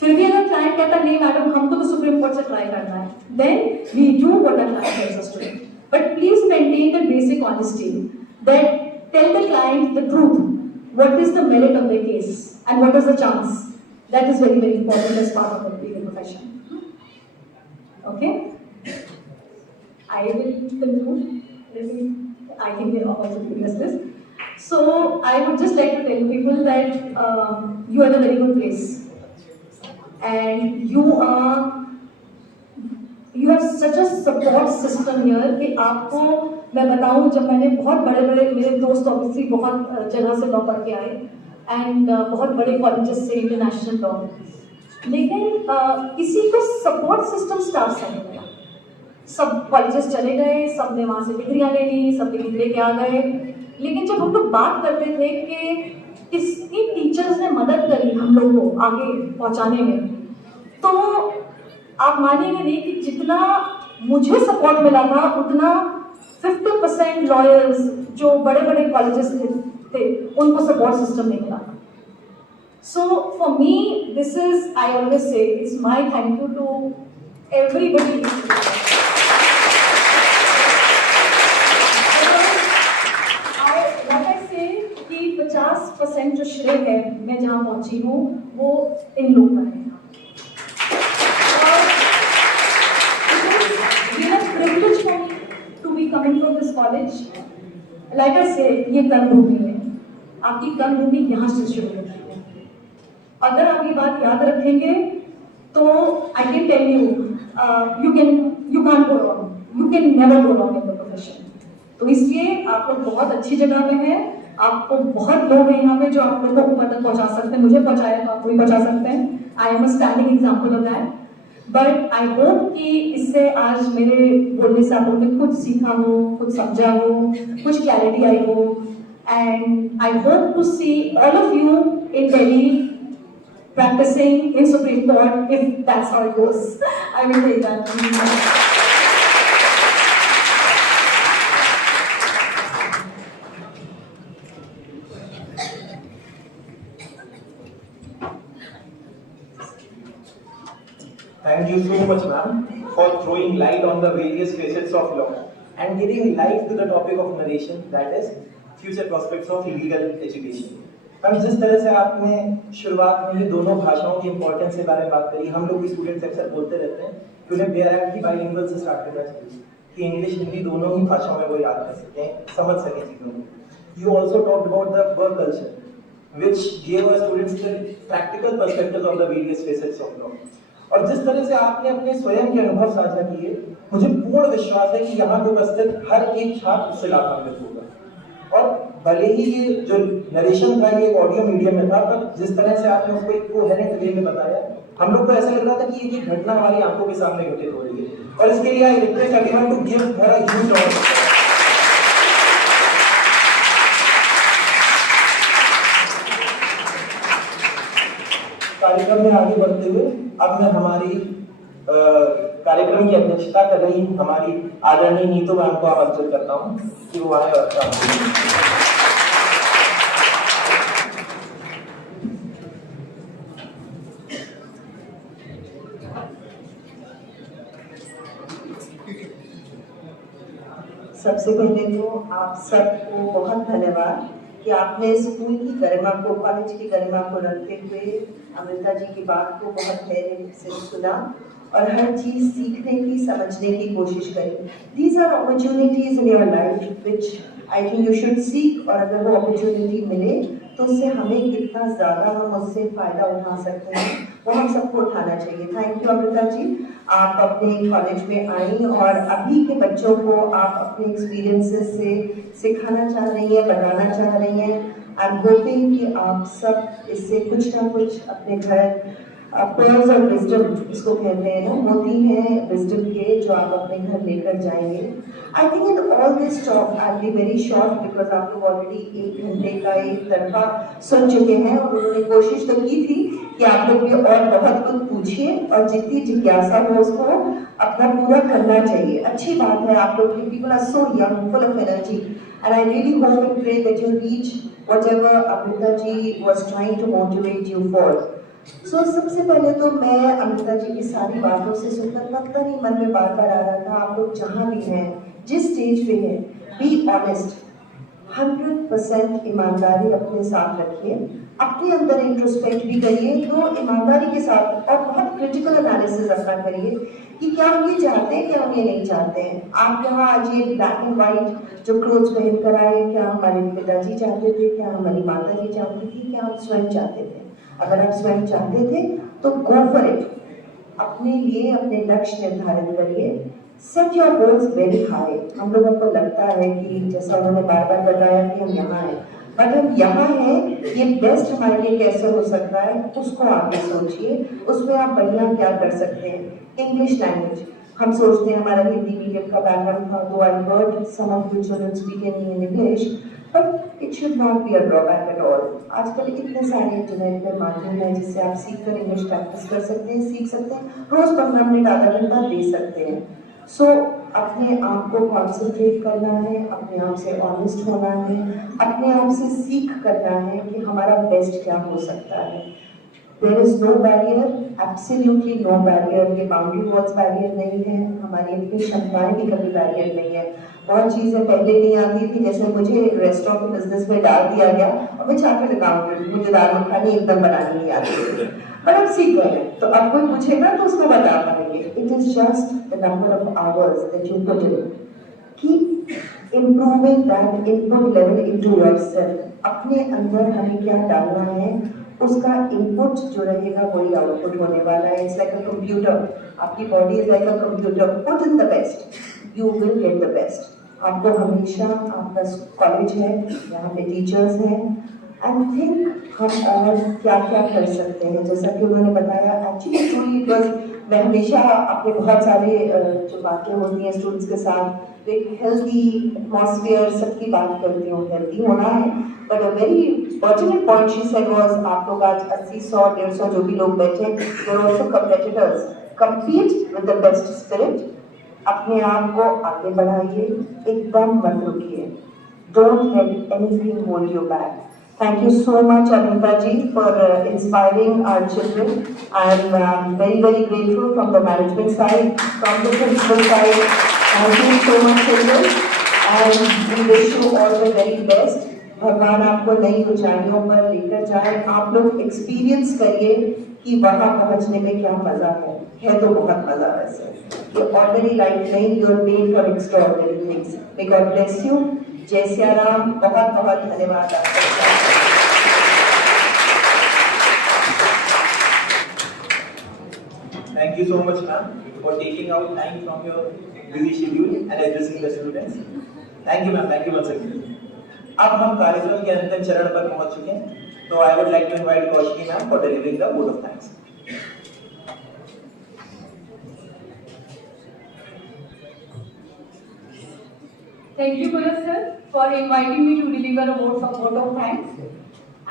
फिर भी अगर क्लाइंट कहता है नहीं मैडम हमको तो सुप्रीम कोर्ट से ट्राई करना है, then we do what the client tells us to do. But please maintain the basic honesty that tell the client the truth, what is the merit of the case and what is the chance. That is very very important as part of the legal profession. Okay, I will conclude. I think they are also discuss this. So I would just like to tell people that you are in a very good place, and you have such a support system here कि आपको मैं बताऊँ जब मैंने बहुत बड़े मेरे दोस्त ऑब्वियसली बहुत जगह से लॉ पढ़ के आए एंड बहुत बड़े कॉलेजेस से इंटरनेशनल लॉ, लेकिन किसी को सपोर्ट सिस्टम स्टाफ से नहीं मिला. सब कॉलेजेस चले गए, सबने वहाँ से डिग्रियाँ ले ली, सब डिग्री लेके आ गए, लेकिन जब हम लोग बात करते थे कि किसकी टीचर्स ने मदद करी हम लोग को आगे पहुंचाने में, तो आप मानेंगे नहीं कि जितना मुझे सपोर्ट मिला था उतना 50% लॉयर्स जो बड़े बड़े कॉलेजेस थे उनको सपोर्ट सिस्टम नहीं मिला। So for me this is, I always say, it's my thank you to everybody. कि 50% जो श्रेय है मैं जहाँ पहुंची हूँ वो इन लोगों का है। Privilege for me to be coming from this college. Like I say, ये कर्मभूमि है, आपकी कर्मभूमि यहाँ से शुरू होती है। अगर आप ये बात याद रखेंगे तो I can tell you, you can't go wrong. You can never go wrong in the profession. तो इसलिए आप लोग बहुत अच्छी जगह में हैं, आपको बहुत लोग हैं यहाँ पे जो आप लोगों को ऊपर तक पहुँचा सकते हैं। मुझे पहुँचाया तो आपको भी पहुँचा सकते हैं। I am a standing example of that. But I hope कि इससे आज मेरे बोलने से आप लोगों ने कुछ सीखा हो, कुछ समझा हो, कुछ क्लैरिटी आई हो, and I hope to see all of you in Delhi practicing in Supreme Court if that's how it goes. I will take that. Thank you so much, ma'am, for throwing light on the various facets of law and giving life to the topic of narration, that is future prospects of legal education. Ma'am, जिस तरह से आपने शुरुआत में ये दोनों भाषाओं की इंपॉर्टेंस के बारे में बात करी, हम लोग भी स्टूडेंट्स अक्सर बोलते रहते हैं कि उन्हें BRAC की बाइलिंगुअल से स्टार्ट करना चाहिए कि इंग्लिश हिंदी दोनों ही भाषाओं में वो याद कर सकें, समझ सकें चीज़ों को। You also talked about the work culture, which gave our students the practical perspectives of the various facets of law. और जिस तरह से आपने अपने स्वयं के अनुभव साझा किए, मुझे पूर्ण विश्वास है कि यहाँ पे उपस्थित हर एक छात्र उससे लाभान्वित होगा। और भले ही ये जो नरेशन था ये ऑडियो मीडियम में था, पर जिस तरह से आपने उसको एक कोहेरेंट वे में बताया, हम लोग को ऐसा लग रहा था कि ये घटना हमारी आंखों के सामने घटित हो रही है। और इसके लिए I request everyone to give her a huge round. कार्यक्रम में आगे बढ़ते हुए अब मैं हमारी कार्यक्रम की अध्यक्षता कर रही हमारी आदरणीय नीतू मैम को आमंत्रित करता हूं कि वो आए और सबसे पहले तो आप सबको बहुत धन्यवाद कि आपने स्कूल की गरिमा को, कॉलेज की गरिमा को रखते हुए अमृता जी की बात को बहुत धैर्य से सुना और हर चीज़ सीखने की, समझने की कोशिश करी। These are opportunities in your life which I think you should seek, और अगर वो अपॉर्चुनिटी मिले तो उससे हमें कितना ज़्यादा हम उससे फ़ायदा उठा सकते हैं वो हम सबको उठाना चाहिए। थैंक यू अमृता जी, आप अपने कॉलेज में आई और अभी के बच्चों को आप अपने एक्सपीरियंसेस से सिखाना चाह रही हैं, बताना चाह रही हैं। आई एम होपिंग कि आप सब इससे कुछ ना कुछ अपने घर पर्ल्स और विजडम, इसको कहते हैं ना, मोती हैं विजडम के, जो आप अपने घर लेकर जाएंगे। I think in all this talk I be very short because आप लोग ऑलरेडी 1 घंटे का एक तरफा सुन चुके हैं और उन्होंने कोशिश तो की थी कि आप लोग भी और बहुत कुछ पूछिए और जितनी जिज्ञासा हो उसको अपना पूरा करना चाहिए। अच्छी बात है, आप लोग people are so young, full of energy, and I really hope and pray that you reach whatever Amrita ji was trying to motivate you for. So सबसे पहले तो मैं अमृता जी की सारी बातों से सुनकर पता नहीं मन में बार बार आ रहा था, आप लोग जहाँ भी हैं, जिस स्टेज पे हैं, बी ऑनेस्ट, 100% ईमानदारी अपने साथ रखिए, अपने अंदर इंट्रोस्पेक्ट भी करिए तो ईमानदारी के साथ, और बहुत क्रिटिकल एनालिसिस अपना करिए कि क्या हम ये चाहते हैं, क्या हम ये नहीं चाहते हैं। आप यहाँ आज ये ब्लैक एंड वाइट जो क्लोथ्स पहन कर आए, क्या हमारे पिताजी चाहते थे, क्या हमारी माता जी चाहती थी, क्या हम स्वयं चाहते थे। अगर आप स्वयं चाहते थे तो गो फॉर इट, अपने लिए अपने लक्ष्य निर्धारित करिए, set your goals very high. हम लोगों को लगता है कि जैसा उन्होंने बार बार बताया कि हम यहाँ हैं, बट हम यहाँ हैं, ये बेस्ट हमारे लिए कैसे हो सकता है उसको आप भी सोचिए, उसमें आप बढ़िया क्या कर सकते हैं। इंग्लिश लैंग्वेज, हम सोचते हैं हमारा हिंदी मीडियम का बैकग्राउंड था, तो I heard some of you children speaking in English, but it should not be a drawback at all. आजकल इतने सारे इंटरनेट पे माध्यम है जिससे आप सीख कर इंग्लिश प्रैक्टिस कर सकते हैं, सीख सकते हैं, रोज 15 मिनट आधा घंटा दे सकते हैं। सो अपने आप को कॉन्सेंट्रेट करना है, अपने आप से ऑनेस्ट होना है, अपने आप से सीख करना है कि हमारा बेस्ट क्या हो सकता है। There is no barrier, absolutely no barrier। ये बाउंड्री वॉल्स बैरियर नहीं है, हमारी अपनी क्षमताएं भी कभी बैरियर नहीं है। बहुत चीजें पहले नहीं आती थी, जैसे मुझे रेस्टोरेंट के बिजनेस में डाल दिया गया और मैं चार्टर्ड अकाउंटेंट, मुझे दाल मखनी एकदम बनानी नहीं आती थी, पर अब सीख गए हैं। तो अब कोई पूछेगा तो उसको बता पाएंगे। It is just the number of hours that you put in. Keep improving that input level into yourself. अपने अंदर हमें क्या डालना है, उसका इनपुट जो रहेगा वही आउटपुट होने वाला है। इट्स लाइक अ कंप्यूटर, आपकी body is like a computer, put in the best, you will get the best. आपको हमेशा, आपका कॉलेज है, यहाँ पे टीचर्स हैं, एंड थिंक हम और क्या क्या कर सकते हैं। जैसा कि उन्होंने बताया, एक्चुअली ट्रूली इट वाज, मैं हमेशा अपने बहुत सारे जो बातें होती हैं स्टूडेंट्स के साथ, एक हेल्दी एटमॉस्फेयर, सबकी बात करती हूँ, हेल्दी होना है। But a very pertinent point she said was, आप लोग आज 80, 100, 150 जो भी लोग बैठे, they are also competitors, compete with the best spirit। अपने आप को आगे बढ़ाइए, एकदम मत रुकिए, don't let anything hold you back। Thank you so much, Amrita ji, for inspiring our children. I'm very, very grateful from the management side, from the principal side. Thank you so much, children, and we wish you all the very best। भगवान आपको नई ऊंचाइयों पर लेकर जाए। आप लोग एक्सपीरियंस करिए कि वहां पहुंचने में क्या मजा है तो बहुत मजा है वैसे। ये ऑर्डिनरी लाइफ नहीं, you are made for extraordinary things. May God bless you. जय सिया राम। बहुत बहुत धन्यवाद आपका। Thank you so much, ma'am, for taking out time from your busy schedule and addressing the students. Thank you, ma'am. Thank you once again. अब हम कार्यक्रम के अंतिम चरण पर पहुंच चुके हैं, तो I would like to invite Kaushiki ma'am for delivering the vote of thanks. Thank you, Bharat sir, for inviting me to deliver a vote of thanks.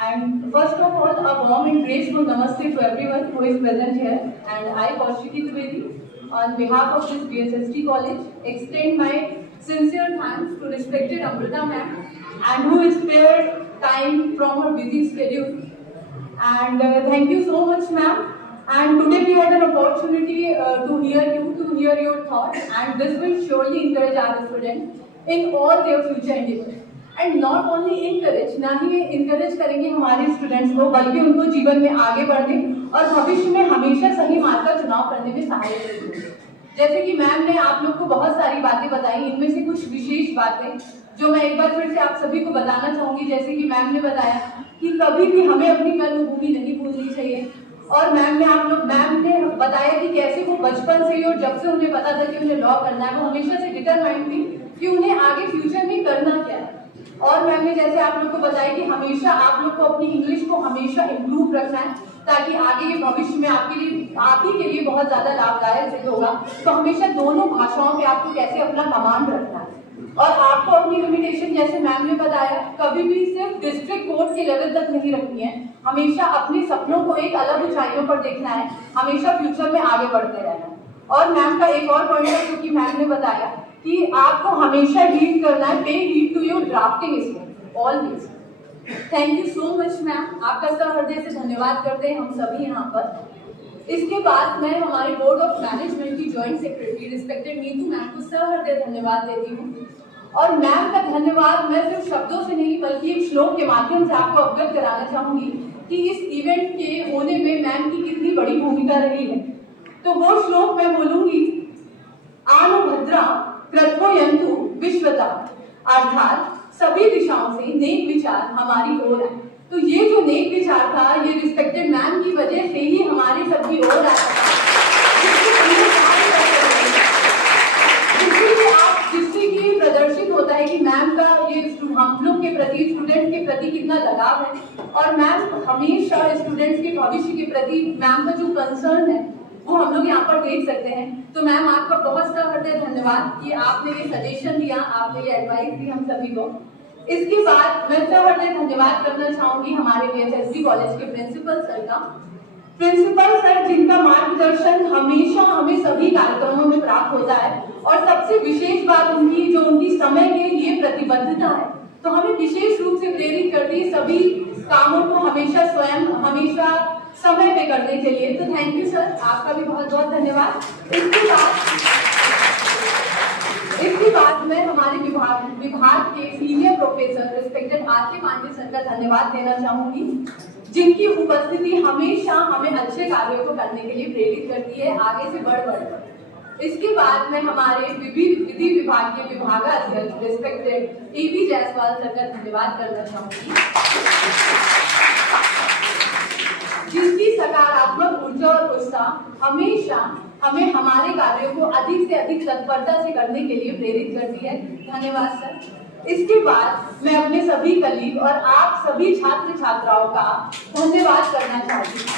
And first of all, a warm and graceful namaste to everyone who is present here. And I, Kaushiki Trivedi, on behalf of this BSST college, extend my sincere thanks to respected Amrita ma'am, and who has spared time from her busy schedule. And thank you so much, ma'am. And today we had an opportunity to hear your thoughts, and this will surely encourage our students in all their future endeavors. And not only encourage, ना ही ये encourage करेंगे हमारे स्टूडेंट्स को, बल्कि उनको जीवन में आगे बढ़ने और भविष्य में हमेशा सही मार्ग का चुनाव करने में सहायता करेंगे। जैसे कि मैम ने आप लोग को बहुत सारी बातें बताई, इनमें से कुछ विशेष बातें जो मैं एक बार फिर से आप सभी को बताना चाहूंगी। जैसे कि मैम ने बताया कि कभी भी हमें अपनी कर्मभूमि नहीं भूलनी चाहिए, और मैम ने बताया कि कैसे वो बचपन से ही और जब से उन्हें पता था कि उन्हें लॉ करना है, वो हमेशा से डिटरमाइंड थी कि उन्हें आगे फ्यूचर में करना क्या है। और मैम ने जैसे आप लोग को बताया कि हमेशा आप लोग को अपनी इंग्लिश को हमेशा इम्प्रूव रखना है, ताकि आगे के भविष्य में आप ही के लिए बहुत ज्यादा लाभदायक सिद्ध होगा। तो हमेशा दोनों भाषाओं पे आपको कैसे अपना कमांड रखना है, और आपको अपनी लिमिटेशन जैसे मैम ने बताया कभी भी सिर्फ डिस्ट्रिक्ट कोर्ट के लेवल तक नहीं रखनी है, हमेशा अपने सपनों को एक अलग ऊंचाइयों पर देखना है, हमेशा फ्यूचर में आगे बढ़ते रहना है। और मैम का एक और पॉइंट है जो कि मैम ने बताया कि आपको हमेशा रीड करना है, pay read to your drafting skill always. Thank you so much ma'am, आपका सहृदय से धन्यवाद करते हैं हम सभी यहाँ पर। इसके बाद मैं हमारे बोर्ड ऑफ मैनेजमेंट की joint secretary respected Neetu ma'am को सहृदय धन्यवाद देती हूँ। और मैम का धन्यवाद मैं सिर्फ शब्दों से नहीं बल्कि एक श्लोक के माध्यम से आपको अवगत कराना चाहूंगी कि इस इवेंट के होने में मैम की कितनी बड़ी भूमिका रही है। तो वो श्लोक मैं बोलूंगी, आनुभद्रा कृतोयन्तु विश्वता, अर्थात सभी दिशाओं से नेक विचार हमारी ओर आए। तो ये जो नेक विचार था, ये रिस्पेक्टेड मैम की वजह से ही हमारे सबकी ओर आया था। जिससे कि प्रदर्शित होता है कि मैम का ये हम लोग के प्रति, स्टूडेंट के प्रति कितना लगाव है, और मैम हमेशा स्टूडेंट्स के भविष्य के प्रति मैम का जो कंसर्न है वो हम लोग यहाँ पर देख सकते हैं। तो मैम आपका बहुत सहृदय धन्यवाद कि आपने ये सजेशन दिया, आपने ये एडवाइस दी हम सभी को। इसके बाद मैं सबसे धन्यवाद करना चाहूंगी हमारे बीएसएसडी कॉलेज के प्रिंसिपल सर का। प्रिंसिपल सर जिनका मार्गदर्शन हमेशा हमें सभी कार्यक्रमों में प्राप्त होता है, और सबसे विशेष बात उनकी जो उनकी समय के लिए प्रतिबद्धता है, तो हमें विशेष रूप से प्रेरित करती है सभी कामों को हमेशा स्वयं हमेशा समय पे करने के लिए। तो थैंक यू सर, आपका भी बहुत बहुत धन्यवाद। इसके बाद मैं हमारे विभाग के सीनियर प्रोफेसर रिस्पेक्टेड आर के पांडे सर का धन्यवाद देना चाहूंगी, जिनकी उपस्थिति हमेशा हमें अच्छे कार्यों को करने के लिए प्रेरित करती है, आगे से बढ़ बढ़कर। इसके बाद मैं हमारे विधि विभाग के विभागाध्यक्ष रिस्पेक्टेड एबी जायसवाल सर का धन्यवाद करना चाहूंगी, जिनकी सकारात्मक ऊर्जा और उत्साह हमेशा हमें हमारे कार्यों को अधिक से अधिक तत्परता से करने के लिए प्रेरित करती है। धन्यवाद सर। इसके बाद मैं अपने सभी कलीग और आप सभी छात्र छात्राओं का धन्यवाद करना चाहती हूँ।